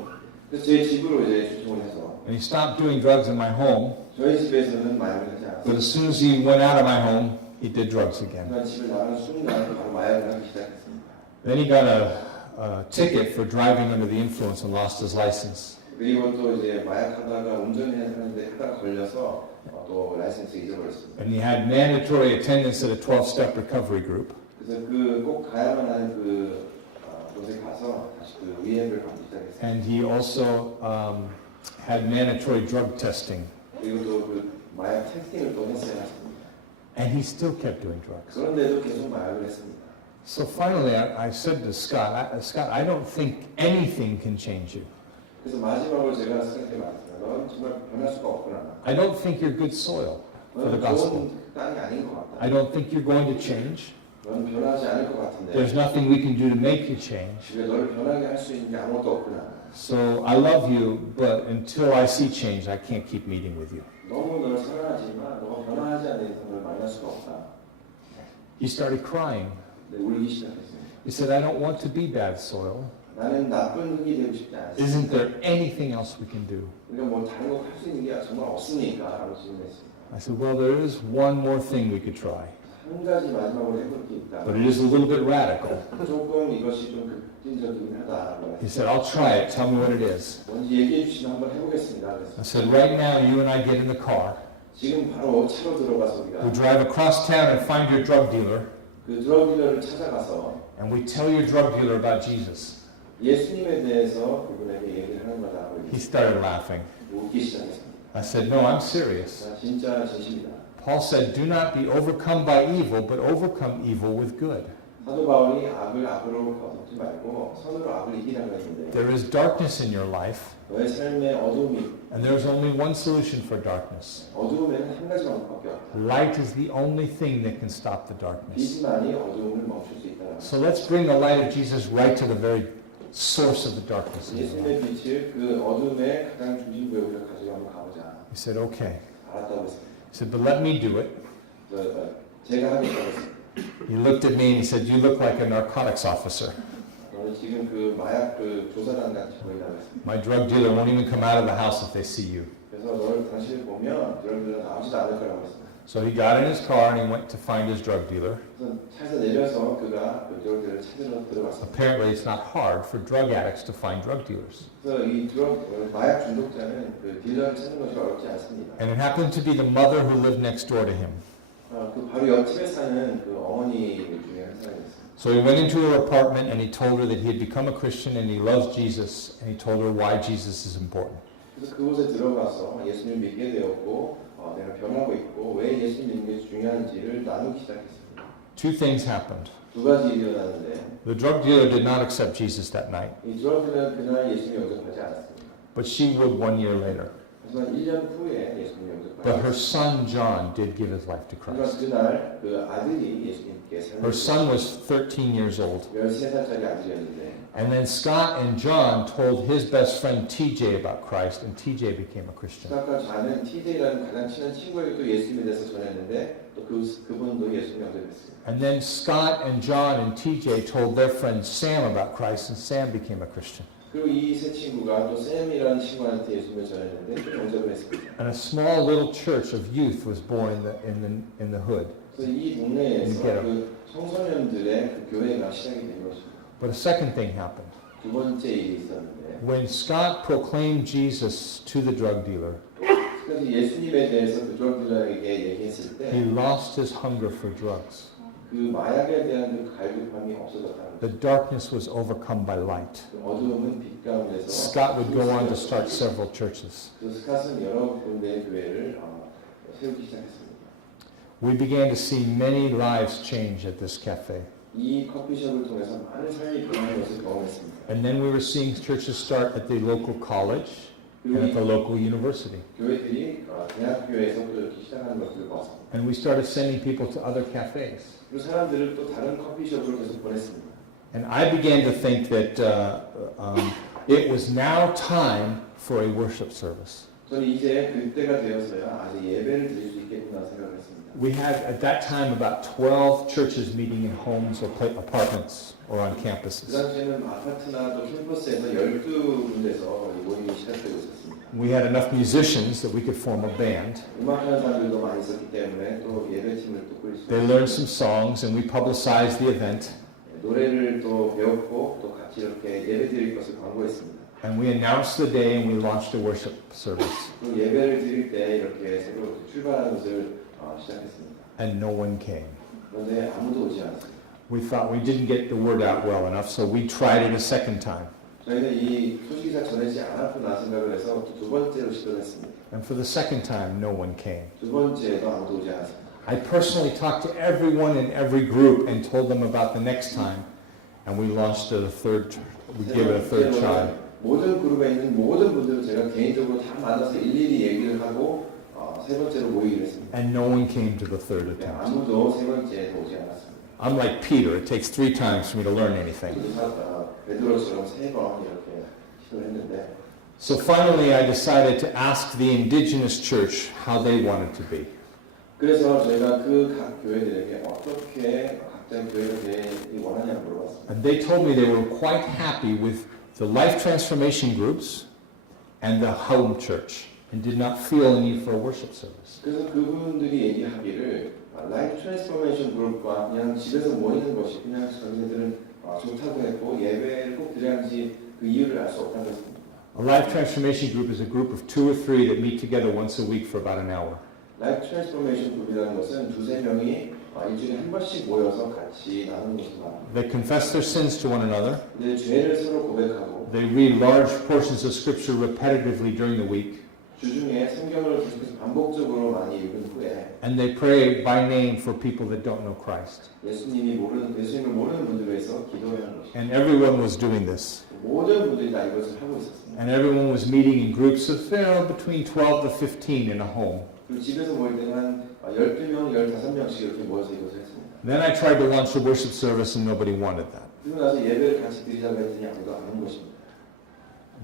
그래서 제 집으로 이제 초청을 해서 and he stopped doing drugs in my home, 저희 집에서는 마약을 하지 but 않았습니다. as soon as he went out of my home, he did drugs again. 하지만 집을 나가는 순간 바로 마약을 하기 시작했습니다. Then he got a ticket for driving under the influence and lost his license. 그리고 또 이제 마약하다가 운전하는데 하다가 걸려서 또 라이센스 잊어버렸습니다. And he had mandatory attendance at a 12-step recovery group. 그래서 그 꼭 가야만 하는 그 곳에 가서 다시 그 위엠을 받기 시작했습니다. And he also had mandatory drug testing. 그리고 또 그 마약 테스팅을 또 했어야 했습니다. And he still kept doing drugs. 그런데도 계속 마약을 했습니다. So finally, I said to Scott, Scott, I don't think anything can change you. 그래서 마지막으로 제가 스승한테 말했습니다. 넌 정말 변할 수가 없구나. I don't think you're good soil for the 넌 gospel. 좋은 땅이 아닌 것 같다. I don't think you're going to change. 넌 변하지 않을 것 같은데. There's nothing we can do to make you change. 집에 너를 변하게 할 수 있는 게 아무것도 없구나. So I love you, but until I see change, I can't keep meeting with you. 너무 너를 사랑하지만 너가 변화하지 않는 이상 널 만날 수가 없다. He started crying. 네, 울기 시작했습니다. He said, I don't want to be bad soil. 나는 나쁜 흙이 되고 싶지 않습니다. Isn't there anything else we can do? 우리가 뭐 다른 거 할 수 있는 게 정말 없습니까?라고 질문했습니다. I said, well, there is one more thing we could try. 한 가지 마지막으로 해볼 게 있다. But it is a little bit radical. 조금 이것이 좀 극진적이긴 하다라고 He said, I'll try it. Tell me what it is. 뭔지 얘기해 주시면 한번 해보겠습니다. I 그래서 said, right now, you and I get in the car. 지금 바로 차로 들어가서 We 우리가 drive across town and find your drug dealer. 그 드러그 딜러를 찾아가서 And we tell your drug dealer about Jesus. 예수님에 대해서 그분에게 얘기를 하는 거다라고 He started laughing. 웃기 시작했습니다. I said, no, I'm serious. 자, 진짜 진심이다. Paul said, do not be overcome by evil, but overcome evil with good. 사도 바울이 악을 악으로 덮지 말고 선으로 악을 이기라고 했는데 There is darkness in your life, 너의 삶에 어두움이 and there's only one solution for darkness. 어두움에는 한 가지 방법밖에 없다. Light is the only thing that can stop the darkness. 빛만이 어두움을 멈출 수 있다. So let's bring the light of Jesus right to the very source of the darkness. in your life. 예수님의 빛을 그 어둠의 가장 중심부에 우리가 가지고 한번 가보자. He said, okay. 알았다고 했습니다. He said, but let me do it. 제가 하겠다고 했습니다. He looked at me and he said, you look like a narcotics officer. 너는 지금 그 마약 그 조사단 같이 보인다고 했습니다. My drug dealer won't even come out of the house if they see you. 그래서 너를 당신을 보면 여러분들은 나오지도 않을 거라고 했습니다. So he got in his car and he went to find his drug dealer. 그래서 차에서 내려서 그가 그 드럭들을 찾으러 들어갔습니다. Apparently it's not hard for drug addicts to find drug dealers. 그래서 이 마약 중독자는 그 딜러를 찾는 것이 어렵지 않습니다. And it happened to be the mother who lived next door to him. 그 바로 옆집에 사는 그 어머니 중에 한 사람이었어요. So he went into her apartment and he told her that he had become a Christian and he loves Jesus, and he told her why Jesus is important. 그래서 그곳에 들어가서 예수님을 믿게 되었고 내가 변하고 있고 왜 예수님 믿는 게 중요한지를 나누기 시작했습니다. Two things happened. 두 가지 일이 일어났는데 The drug dealer did not accept Jesus that night, 이 드럭들은 그날 예수님 영접하지 않았습니다. but she would 1 year later. 하지만 1년 후에 예수님 But her 영접하지 son John did give his life to 않았습니다. Christ. 그날 그 아들이 예수님께 Her son was 13 years old. 13살짜리 아들이었는데 And then Scott and John told his best friend TJ about Christ, and TJ became a Christian. 스카과 자는 TJ라는 가장 친한 친구에게 또 예수님에 대해서 전했는데 또 그분도 예수님 영접했습니다. And then Scott and John and TJ told their friend Sam about Christ, and Sam became a Christian. 그리고 이 세 친구가 또 샘이라는 친구한테 예수님을 전했는데 또 영접을 했습니다. And a small little church of youth was born in the hood. 그래서 이 동네에서 그 청소년들의 그 교회가 시작이 된 것입니다. But a second thing happened. 두 번째 일이 있었는데 When Scott proclaimed Jesus to the drug dealer, 그래서 예수님에 대해서 그 드럭딜러에게 얘기했을 he 때 lost his hunger for drugs. 그 마약에 대한 그 갈급함이 없어졌다는 The 거죠. darkness was overcome by light. 그 어두움은 빛 가운데서 Scott would go on to start several churches. 그 스캇은 여러 군데의 교회를 세우기 시작했습니다. We began to see many lives change at this cafe. 이 커피숍을 통해서 많은 삶이 변하는 것을 경험했습니다. And then we were seeing churches start at the local college and at the 그리고 이 local university. 교회들이 대학교에서부터 이렇게 시작하는 것을 봤습니다. And we started sending people to other cafes. 그리고 사람들을 또 다른 커피숍으로 계속 보냈습니다. And I began to think that it was now time for a worship service. 저는 이제 그때가 되어서야 아직 예배를 드릴 수 있겠구나 생각을 했습니다. We had at that time about 12 churches meeting in homes or apartments or on 그 campuses. 당시에는 아파트나 또 캠퍼스에서 12군데서 모임이 시작되고 있었습니다. We had enough musicians that we could form a band. 음악하는 사람들도 많이 있었기 때문에 또 예배팀을 또 꾸릴 수 They learned some songs and we publicized the event. 노래를 또 배웠고 또 같이 이렇게 예배 드릴 것을 광고했습니다. And we announced the day and we launched a worship service. 또 예배를 드릴 때 이렇게 새로 출발하는 것을 시작했습니다. And no one came. 그런데 아무도 오지 않았습니다. We thought we didn't get the word out well enough, so we tried it a second time. 저희는 이 소식이 전해지지 않았구나 생각을 해서 또 두 번째로 시도를 했습니다. And for the second time, no one came. 두 번째도 아무도 오지 않았습니다. I personally talked to everyone in every group and told them about the next time. And we launched a third, we gave it a third try. 모든 그룹에 있는 모든 분들을 제가 개인적으로 다 만나서 일일이 얘기를 하고 세 번째로 모이기로 했습니다. And no one came to the third 네, attempt. 아무도 세 번째에도 오지 않았습니다. I'm like Peter. It takes 3 times for me to learn anything. 베드로처럼 세 번 이렇게 시도를 했는데 So finally I decided to ask the indigenous church how they wanted to be. 그래서 저희가 그 각 교회들에게 어떻게 각 각자 교회가 되기 원하냐고 물어봤습니다. And they told me they were quite happy with the life transformation groups and the home church and did not feel a need for a worship service. 그래서 그분들이 얘기하기를 라이프 트랜스포메이션 그룹과 그냥 집에서 모이는 것이 그냥 자기네들은 좋다고 했고 예배를 꼭 드려야 하는지 그 이유를 알 수 없다고 했습니다. A life transformation group is a group of 2 or 3 that meet together once a week for about an hour. 라이프 트랜스포메이션 그룹이라는 것은 두세 명이 일주일에 한 번씩 모여서 같이 나누는 것을 말합니다. They confess their sins to one another. 내 죄를 서로 고백하고 They read large portions of scripture repetitively during the week. 주중에 성경을 계속해서 반복적으로 많이 읽은 후에 And they pray by name for people that don't know Christ. 예수님을 모르는 분들을 위해서 기도하는 것입니다. And everyone was doing this. 모든 분들이 다 이것을 하고 있었습니다. And everyone was meeting in groups of between 12 to 15 in a home. 그리고 집에서 모일 때는 한 12명, 15명씩 이렇게 모여서 이것을 했습니다. Then I tried to launch a worship service and nobody wanted that. 그리고 나서 예배를 같이 드리자고 했더니 아무도 안 한 것입니다.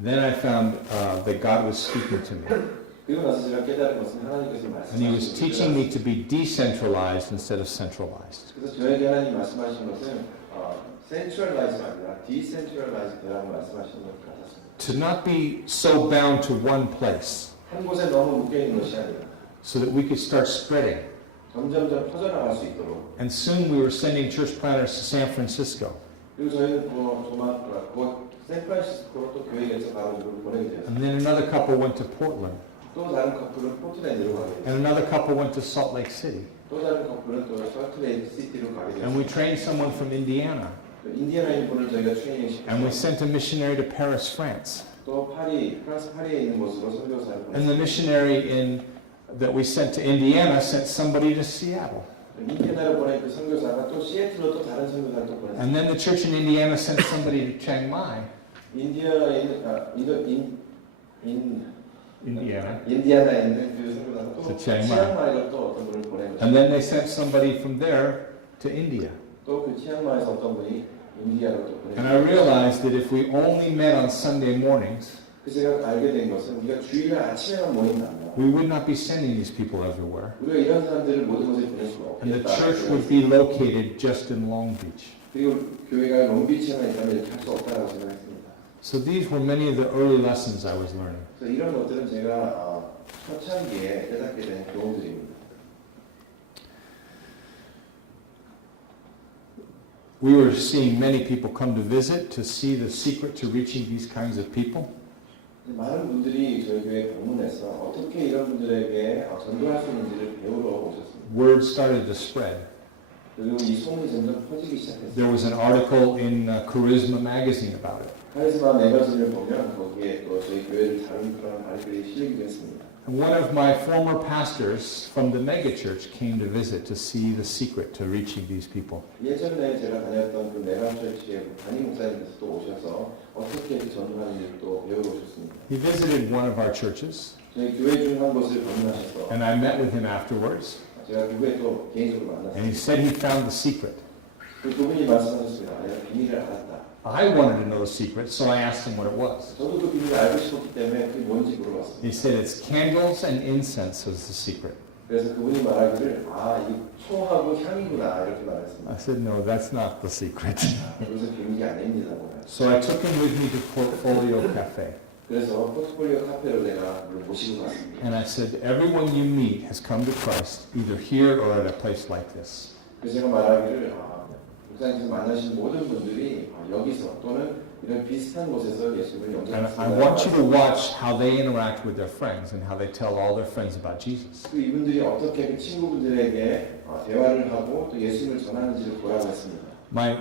Then I found that God was speaking to me. 그리고 나서 제가 깨달은 것은 하나님께서 And He was teaching 말씀하신 me to be decentralized instead of centralized. 그래서 저에게 하나님 말씀하신 것은 센트럴라이즈가 아니라 디센트럴라이즈 되라고 말씀하시는 것 같았습니다. To not be so bound to one place 한 곳에 너무 묶여있는 것이 아니라 so that we could start spreading. 점점점 퍼져나갈 수 있도록 And soon we were sending church planners to San Francisco. 그리고 저희는 조만 샌프란시스코로 또 교회에서 바로 이걸 보내게 되었습니다. And then another couple went to Portland. 또 다른 커플은 포트랜드로 가게 됐습니다. And another couple went to Salt Lake City. 또 다른 커플은 또 솔트레이크 시티로 가게 And we 됐습니다. trained someone from Indiana. 인디애나인 분을 저희가 트레이닝 And we 시켰습니다. sent a missionary to Paris, France. 또 프랑스 파리에 있는 곳으로 선교사를 And the 보냈습니다. missionary that we sent to Indiana sent somebody to Seattle. 인디애나로 보낸 그 선교사가 또 시애틀로 또 다른 선교사를 또 보냈습니다. And then the church in Indiana sent somebody to Chiang Mai, 인디애나에 있는 그 선교사가 또 그 치앙마이. 치앙마이로 또 어떤 분을 보내고 and then they sent somebody from there to India. 또그 치앙마이에서 어떤 분이 인디아로 또 And I 보내고 realized that if we only met on Sunday mornings, 그래서 제가 알게 된 것은 우리가 주일날 아침에만 모인다면 we would not be sending these people everywhere. 우리가 이런 사람들을 모든 곳에 보낼 수가 And the 없겠다. church would be located just in Long Beach. 그리고 교회가 롱비치에만 있다면 이렇게 할 수 없다고 생각했습니다. So these were many of the early lessons I was learning. 그래서 이런 것들은 제가 초창기에 깨닫게 된 교훈들입니다. We were seeing many people come to visit to see the secret to reaching these kinds of people. 많은 분들이 저희 교회에 방문해서 어떻게 이런 분들에게 전도할 수 있는지를 배우러 오셨습니다. Word started to spread. 그리고 이 소문이 점점 퍼지기 시작했어요. There was an article in Charisma magazine about it. 카리스마 매거진을 보면 거기에 또 저희 교회를 다룬 그런 말들이 실리기도 했습니다. And one of my former pastors from the megachurch came to visit to see the secret to reaching these people. 예전에 제가 다녔던 그 메가처치의 담임 목사님께서 또 오셔서 어떻게 전도하는지를 또 배우러 오셨습니다. He visited one of our churches, 저희 교회 중 한 곳을 방문하셔서 and I met with him afterwards, 제가 그 후에 또 개인적으로 and he 만났습니다. said he found the secret. 그분이 말씀하셨습니다. 내가 비밀을 알았다. I wanted to know the secret, so I asked him what it was. 저도 그 비밀을 알고 싶었기 때문에 그게 뭔지 물어봤습니다. He said it's candles and incense was the secret. 그래서 그분이 말하기를 이게 초하고 향이구나 이렇게 말했습니다. I said, no, that's not the secret. 그래서 비밀이 아닙니다. So I took him with me to Portfolio Cafe. 그래서 포트폴리오 카페로 내가 그를 모시고 갔습니다. And I said, everyone you meet has come to Christ, either here or at a place like this. 그래서 제가 말하기를 목사님께서 만나신 모든 분들이 여기서 또는 이런 비슷한 곳에서 예수님을 And I 영접했습니다. want you to watch how they interact with their friends and how they tell all their friends about Jesus. 그 이분들이 어떻게 그 친구분들에게 대화를 하고 또 예수님을 전하는지를 보라고 했습니다. My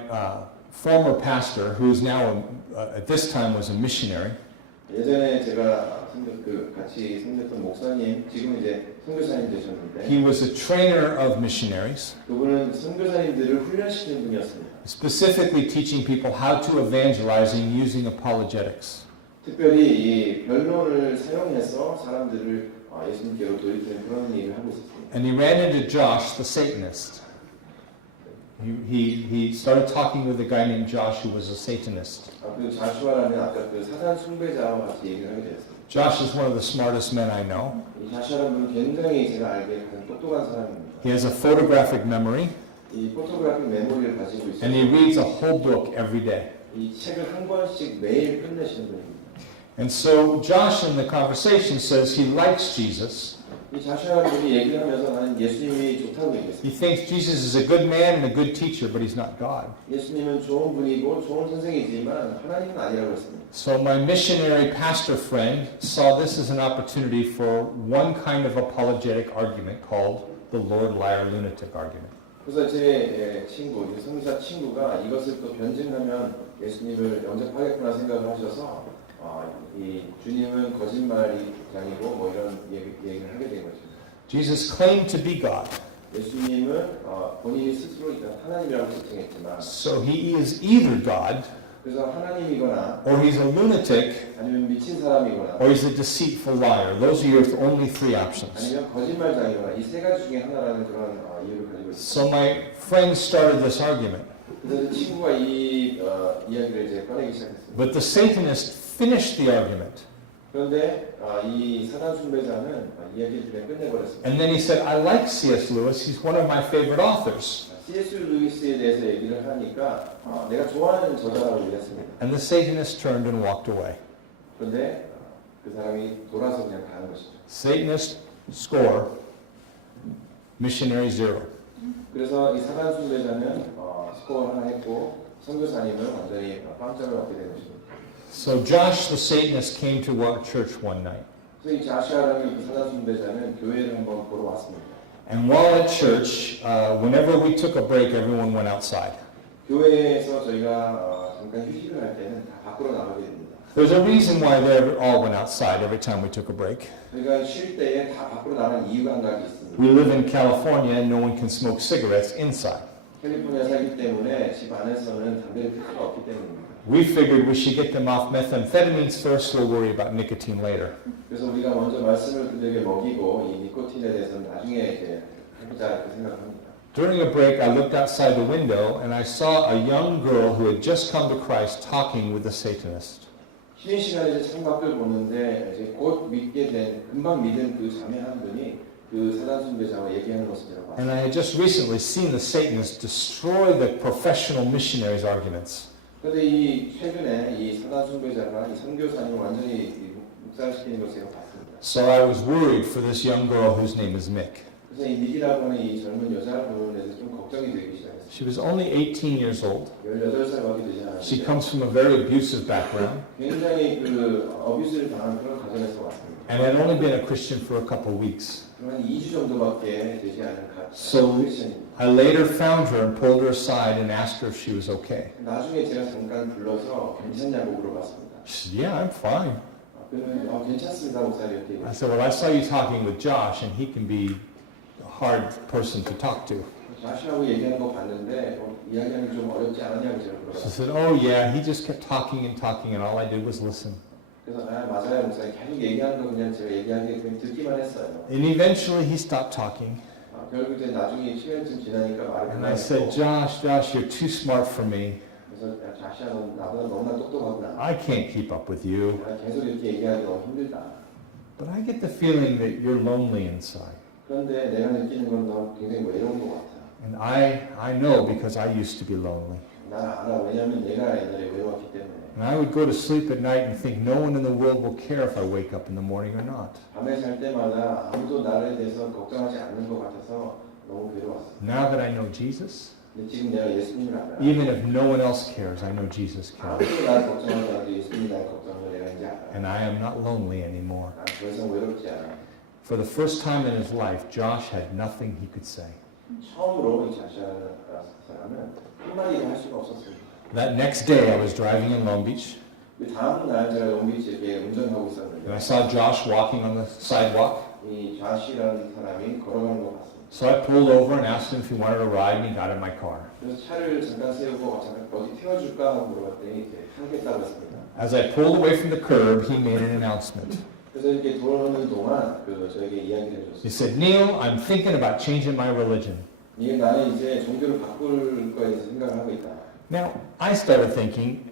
former pastor, who is now, at this time, was a missionary, 예전에 제가 같이 섬겼던 목사님, 지금 이제 선교사님 he 되셨는데 was a trainer of missionaries, 그분은 선교사님들을 훈련시키는 분이었습니다. specifically teaching people how to evangelize using apologetics. 특별히 이 변론을 사용해서 사람들을 예수님께로 돌리는 그런 일을 하고 있었습니다. And he ran into Josh, the Satanist. He started talking with a guy named Josh who was a Satanist. 그 자슈아라는 아까 그 사단 숭배자와 같이 얘기를 하게 되었습니다. Josh is one of the smartest men I know. 이 자슈아라는 분은 굉장히 제가 알기에 가장 똑똑한 사람입니다. He has a photographic memory. 이 포토그래픽 메모리를 가지고 And he 있어요. reads a whole book every day. 이 책을 한 권씩 매일 끝내시는 분입니다. And so Josh in the conversation says he likes Jesus. 이 자신하는 분이 얘기를 하면서 나는 예수님이 좋다고 얘기했어요. He thinks Jesus is a good man and a good teacher, but he's not God. 예수님은 좋은 분이고 좋은 선생이지만 하나님은 아니라고 했습니다. So my missionary pastor friend saw this as an opportunity for one kind of apologetic argument called the Lord Liar Lunatic argument. 그래서 제 친구, 성기사 친구가 이것을 또 변증하면 예수님을 영접하겠구나 생각을 하셔서 이 주님은 거짓말장이고 뭐 이런 얘기를 하게 된 거죠. Jesus claimed to be God, 예수님은 본인이 스스로 하나님이라고 지칭했지만 so he is either God, 그래서 하나님이거나 or he's a lunatic, 아니면 미친 사람이거나 or he's a deceitful liar. Those are your only three options. 아니면 거짓말장이거나 이 세 가지 중에 하나라는 그런 이유를 가지고 있습니다. So my friend started this argument, 그래서 친구가 이 이야기를 이제 꺼내기 시작했습니다. but the Satanist finished the argument. 그런데 이 사단 숭배자는 이야기를 그냥 끝내버렸습니다. And then he said, I like C.S. Lewis. He's one of my favorite authors. C.S. 루이스에 대해서 얘기를 하니까 내가 좋아하는 저자라고 얘기했습니다. And the Satanist turned and walked away. 그런데 그 사람이 돌아서 그냥 가는 것이죠. Satanist score, missionary 0. 그래서 이 사단 숭배자는 스코어 하나 했고 선교사님은 완전히 빵점을 얻게 된 것입니다. So Josh the Satanist came to our church one night. 그래서 이 자시아라는 그 사단 숭배자는 교회를 한번 보러 왔습니다. And while at church, whenever we took a break, everyone went outside. 교회에서 저희가 잠깐 휴식을 할 때는 다 밖으로 나가게 됩니다. There's a reason why they all went outside every time we took a break. 저희가 쉴 때에 다 밖으로 나가는 이유가 한 가지 있습니다. We live in California and no one can smoke cigarettes inside. 캘리포니아 살기 때문에 집 안에서는 담배를 필 수가 없기 때문입니다. We figured we should get them off methamphetamines first, we'll worry about nicotine later. 그래서 우리가 먼저 말씀을 그들에게 먹이고 이 니코틴에 대해서는 나중에 이제 해보자 이렇게 생각합니다. During a break, I looked outside the window and I saw a young girl who had just come to Christ talking with the Satanist. 쉬는 시간에 이제 창밖을 보는데 이제 곧 믿게 된 금방 믿은 그 자매 한 분이 그 사단 숭배자와 얘기하는 것을 제가 봤어요. And I had just recently seen the Satanists destroy the professional missionaries' arguments. 그런데 이 최근에 이 사단 숭배자가 이 선교사님을 완전히 묵살시키는 것을 제가 봤습니다. So I was worried for this young girl whose name is Mick. 그래서 이 닉이라고 하는 이 젊은 여자분에 대해서 좀 걱정이 되기 시작했어요. She was only 18 years old. 18살밖에 되지 She 않았는데 comes from a very abusive background 굉장히 그 어뷰스를 당한 그런 가정에서 왔습니다. and had only been a Christian for a couple of weeks. 한 2주 정도밖에 되지 않은 So- 크리스천입니다. I later found her and pulled her aside and asked her if she was okay. 나중에 제가 잠깐 불러서 괜찮냐고 물어봤습니다. She said, yeah, I'm fine. 그러면 괜찮습니다 목사님 이렇게 I said, well, I saw you talking with Josh and he can be a hard person to talk to. 자신하고 얘기하는 거 봤는데 이야기하는 게 좀 어렵지 않았냐고 제가 She 물어봤어요. said, oh yeah, he just kept talking and all I did was listen. 그래서 맞아요 목사님 계속 얘기하는 거 그냥 제가 얘기하는 게 그냥 듣기만 했어요. And eventually he stopped talking. 결국 이제 나중에 시간이 지나니까 말을 And I said, 그만했고 Josh, you're too smart for me. 그래서 자시야 너 나보다 너무나 똑똑하구나. I can't keep up with you. 내가 계속 이렇게 얘기하기 너무 힘들다. But I get the feeling that you're lonely inside. 그런데 내가 느끼는 건 너 굉장히 외로운 것 같아. And I know because I used to be lonely. 나 알아. 왜냐면 내가 옛날에 외로웠기 때문에. And I would go to sleep at night and think no one in the world will care if I wake up in the morning or not. 밤에 잘 때마다 아무도 나를 대해서 걱정하지 않는 것 같아서 너무 괴로웠어. Now that I know Jesus, 근데 지금 내가 예수님을 알아. even if no one else cares, I know Jesus cares. 아무도 나를 걱정하지 않아도 예수님이 나를 걱정하는 걸 내가 이제 알아. And I am not lonely anymore. 난 더 이상 외롭지 않아. For the first time in his life, Josh had nothing he could say. 처음으로 이 자시라는 사람은 한마디도 할 수가 없었습니다. That next day, I was driving in Long Beach, 그 다음 날 제가 롱비치 이렇게 운전하고 and 있었는데 I saw Josh walking on the sidewalk. 이 좌시라는 사람이 걸어가는 거 봤습니다. So I pulled over and asked him if he wanted a ride, and he got in my car. 그래서 차를 잠깐 세우고 잠깐 어디 태워줄까 하고 물어봤더니 이제 하겠다고 했습니다. As I pulled away from the curb, he made an announcement. 그래서 이렇게 돌아오는 동안 저에게 이야기를 He 해줬어요. said, Neil, I'm thinking about changing my religion. 이게 나는 이제 종교를 바꿀 거에 대해서 생각을 하고 있다. Now, I started thinking,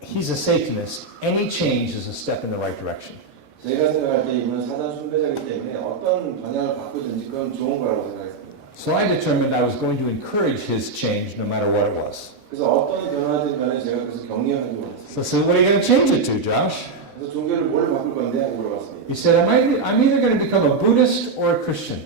he's a Satanist. Any change is a step in the right direction. 제가 생각할 때 이분은 사단 숭배자이기 때문에 어떤 방향을 바꾸든지 그건 좋은 거라고 생각했습니다. So I determined I was going to encourage his change no matter what it was. 그래서 어떤 변화든 간에 제가 그래서 격려하기 원했어요. So I said, what are you going to change it to, Josh? 그래서 종교를 뭘 바꿀 건데 하고 물어봤습니다. He said, I'm either going to become a Buddhist or a Christian.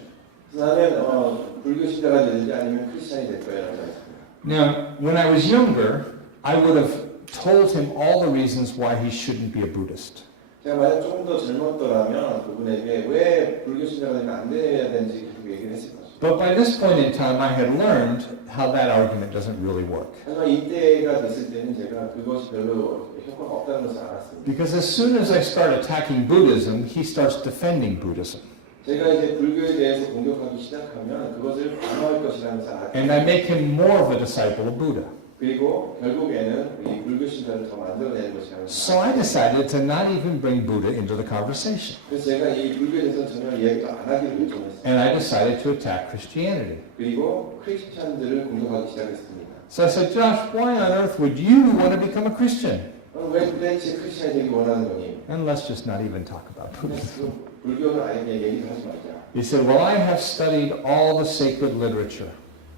그래서 나는 불교 신자가 되는지 아니면 크리스찬이 될 거야 라고 했습니다. Now, when I was younger, I would have told him all the reasons why he shouldn't be a Buddhist. 제가 만약 조금 더 젊었더라면 그분에게 왜 불교 신자가 되면 안 돼야 되는지 계속 얘기를 했을 것입니다. But by this point in time, I had learned how that argument doesn't really work. 하지만 이때가 됐을 때는 제가 그것이 별로 효과가 없다는 것을 알았습니다. Because as soon as I start attacking Buddhism, he starts defending Buddhism. 제가 이제 불교에 대해서 공격하기 시작하면 그것을 방어할 것이라는 것을 알았습니다. And I make him more of a disciple of Buddha. 그리고 결국에는 이 불교 신자를 더 만들어내는 것이라는 So I decided to not even bring Buddha into the conversation. 그래서 제가 이 불교에 대해서 전혀 이야기도 안 하기로 결정했습니다. And I decided to attack Christianity. 그리고 크리스찬들을 공격하기 시작했습니다. So I said, Josh, why on earth would you want to become a Christian? 왜 도대체 크리스찬이 되기 원하는 거니? And let's just not even talk about Buddhism. 불교는 아예 그냥 얘기를 하지 말자. He said, well, I have studied all the sacred literature.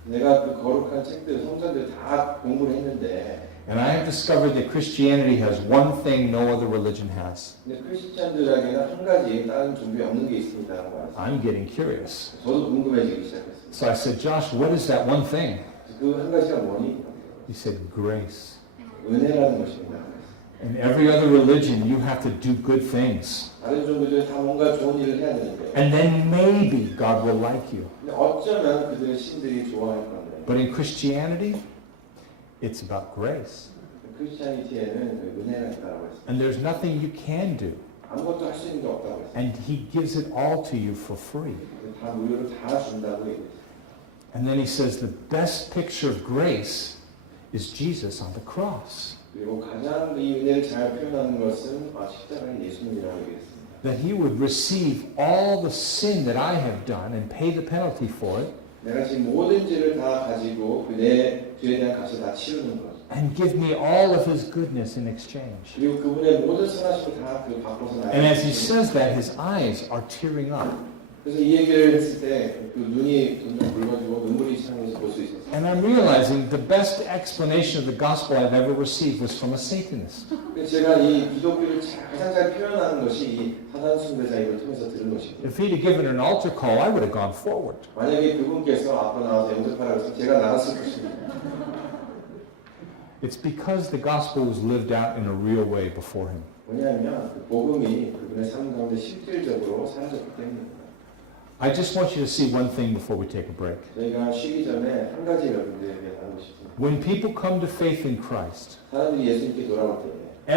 내가 그 거룩한 책들, 성전들 다 공부를 했는데 And I have discovered that Christianity has one thing no other religion has. 근데 크리스찬들에게는 한 가지 다른 종교에 없는 게 있습니다라는 거예요. I'm getting curious. 저도 궁금해지기 시작했습니다. So I said, Josh, what is that one thing? 그 한 가지가 뭐니? He said, grace. 은혜라는 것입니다. In every other religion, you have to do good things. 다른 종교들은 다 뭔가 좋은 일을 해야 되는데 And then maybe God will like you. 근데 어쩌면 그들의 신들이 좋아할 건데 But in Christianity, it's about grace. 크리스찬이티에는 그 은혜가 있다고 했습니다. And there's nothing you can do. 아무것도 할 수 있는 게 없다고 했습니다. And He gives it all to you for free. 다 무료로 다 준다고 얘기했습니다. And then He says the best picture of grace is Jesus on the cross. 그리고 가장 이 은혜를 잘 표현하는 것은 십자가의 예수님이라고 얘기했습니다. That He would receive all the sin that I have done and pay the penalty for it. 내가 지금 모든 죄를 다 가지고 내 죄에 대한 값을 다 치르는 것. And give me all of His goodness in exchange. 그리고 그분의 모든 선하심을 다 그 바꿔서 나에게. And as He says that, His eyes are tearing up. 그래서 이 얘기를 했을 때 그 눈이 점점 붉어지고 눈물이 차면서 볼 수 있었어요. And I'm realizing the best explanation of the gospel I've ever received was from a Satanist. 제가 이 기독교를 가장 잘 표현하는 것이 이 사단 숭배자임을 통해서 들은 것입니다. If he'd have given an altar call, I would have gone forward. 만약에 그분께서 앞으로 나와서 영접하라고 해서 제가 나갔을 것입니다. It's because the gospel was lived out in a real way before him. 왜냐하면 그 복음이 그분의 삶 가운데 실질적으로 사라졌기 때문입니다. I just want you to see one thing before we take a break. 저희가 쉬기 전에 한 가지 여러분들에게 나누고 싶습니다. When people come to faith in Christ, 사람들이 예수님께 돌아올 때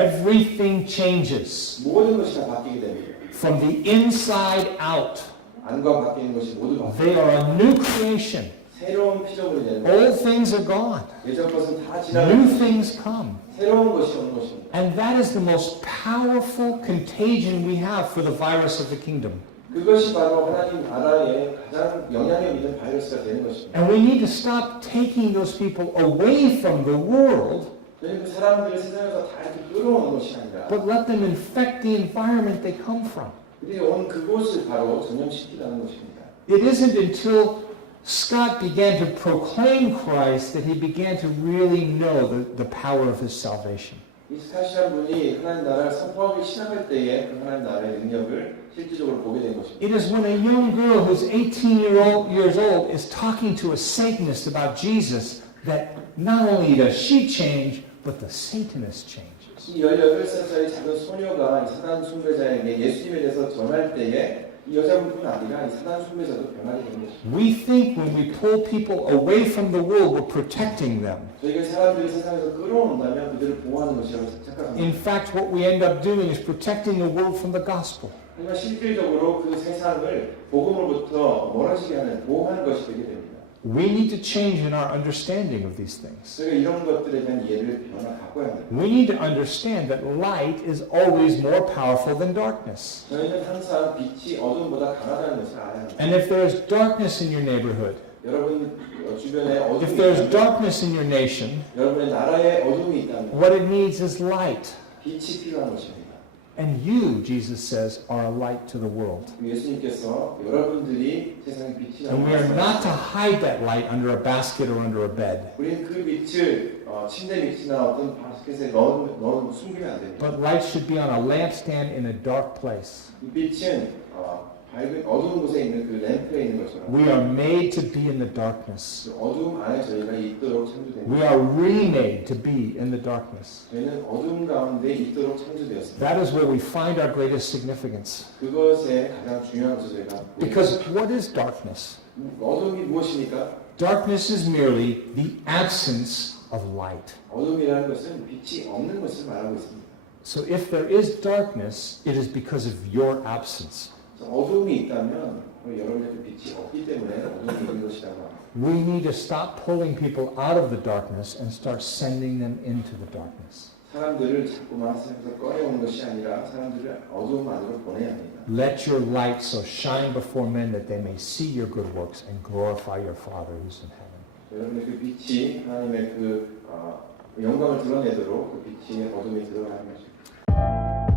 everything changes 모든 것이 다 바뀌게 됩니다. from the inside out. 안과 바뀌는 것이 모두 바뀌고 They are a new creation. 새로운 피조물이 되는 거예요. Old things are gone. 예전 것은 다 New 지나가고 things come. 새로운 것이 오는 것입니다. And that is the most powerful contagion we have for the virus of the kingdom. 그것이 바로 하나님 나라의 가장 영향력 있는 바이러스가 되는 것입니다. And we need to stop taking those people away from the world, 저희는 그 사람들을 세상에서 다 이렇게 끌어오는 것이 아니라 but let them infect the environment they come from. 그들이 온 그곳을 바로 전염시키라는 것입니다. It isn't until Scott began to proclaim Christ that he began to really know the power of his salvation. 이 스카시란 분이 하나님 나라를 선포하기 시작할 때에 그 하나님 나라의 능력을 실질적으로 보게 된 것입니다. It is when a young girl who's 18 years old is talking to a Satanist about Jesus that not only does she change, but the Satanist changes. 이 18살짜리 작은 소녀가 이 사단 숭배자에게 예수님에 대해서 전할 때에 이 여자분뿐 아니라 이 사단 숭배자도 변하게 되는 것입니다. We think when we pull people away from the world, we're protecting them. 저희가 사람들을 세상에서 끌어온다면 그들을 보호하는 것이라고 착각합니다. In fact, what we end up doing is protecting the world from the gospel. 하지만 실질적으로 그 세상을 복음으로부터 멀어지게 하는 보호하는 것이 되게 됩니다. We need to change in our understanding of these things. 저희가 이런 것들에 대한 이해를 바꿔야 합니다. We need to understand that light is always more powerful than darkness. 저희는 항상 빛이 어둠보다 강하다는 것을 알아야 합니다. And if there is darkness in your neighborhood, 여러분 주변에 어둠이 if there's 있다면, darkness in your nation, 여러분의 나라에 어둠이 있다면 what it needs is light. 빛이 필요한 것입니다. And you, Jesus says, are a light to the world. 예수님께서 여러분들이 세상의 빛이 And we are not to 나옵니다. hide that light under a basket or under a bed. 우리는 그 빛을 침대 밑이나 어떤 바스켓에 넣어 숨기면 안 됩니다. But light should be on a lampstand in a dark place. 이 빛은 밝은 어두운 곳에 있는 그 램프에 있는 것처럼 We are made to be in the darkness. 그 어두움 안에 저희가 있도록 창조됩니다. We are remade to be in the darkness. 저희는 어두움 가운데 있도록 창조되었습니다. That is where we find our greatest significance. 그것에 가장 중요한 것을 저희가 Because what is darkness? 어둠이 무엇입니까? Darkness is merely the absence of light. 어둠이라는 것은 빛이 없는 것을 말하고 있습니다. So if there is darkness, it is because of your absence. 그래서 어둠이 있다면 여러분에게 빛이 없기 때문에 어둠이 있는 것이라고 합니다. We need to stop pulling people out of the darkness and start sending them into the darkness. 사람들을 자꾸만 세상에서 꺼내오는 것이 아니라 사람들을 어두움 안으로 보내야 합니다. Let your light so shine before men that they may see your good works and glorify your Father who's in heaven. 여러분의 그 빛이 하나님의 그 영광을 드러내도록 그 빛이 어둠에 들어가는 것입니다.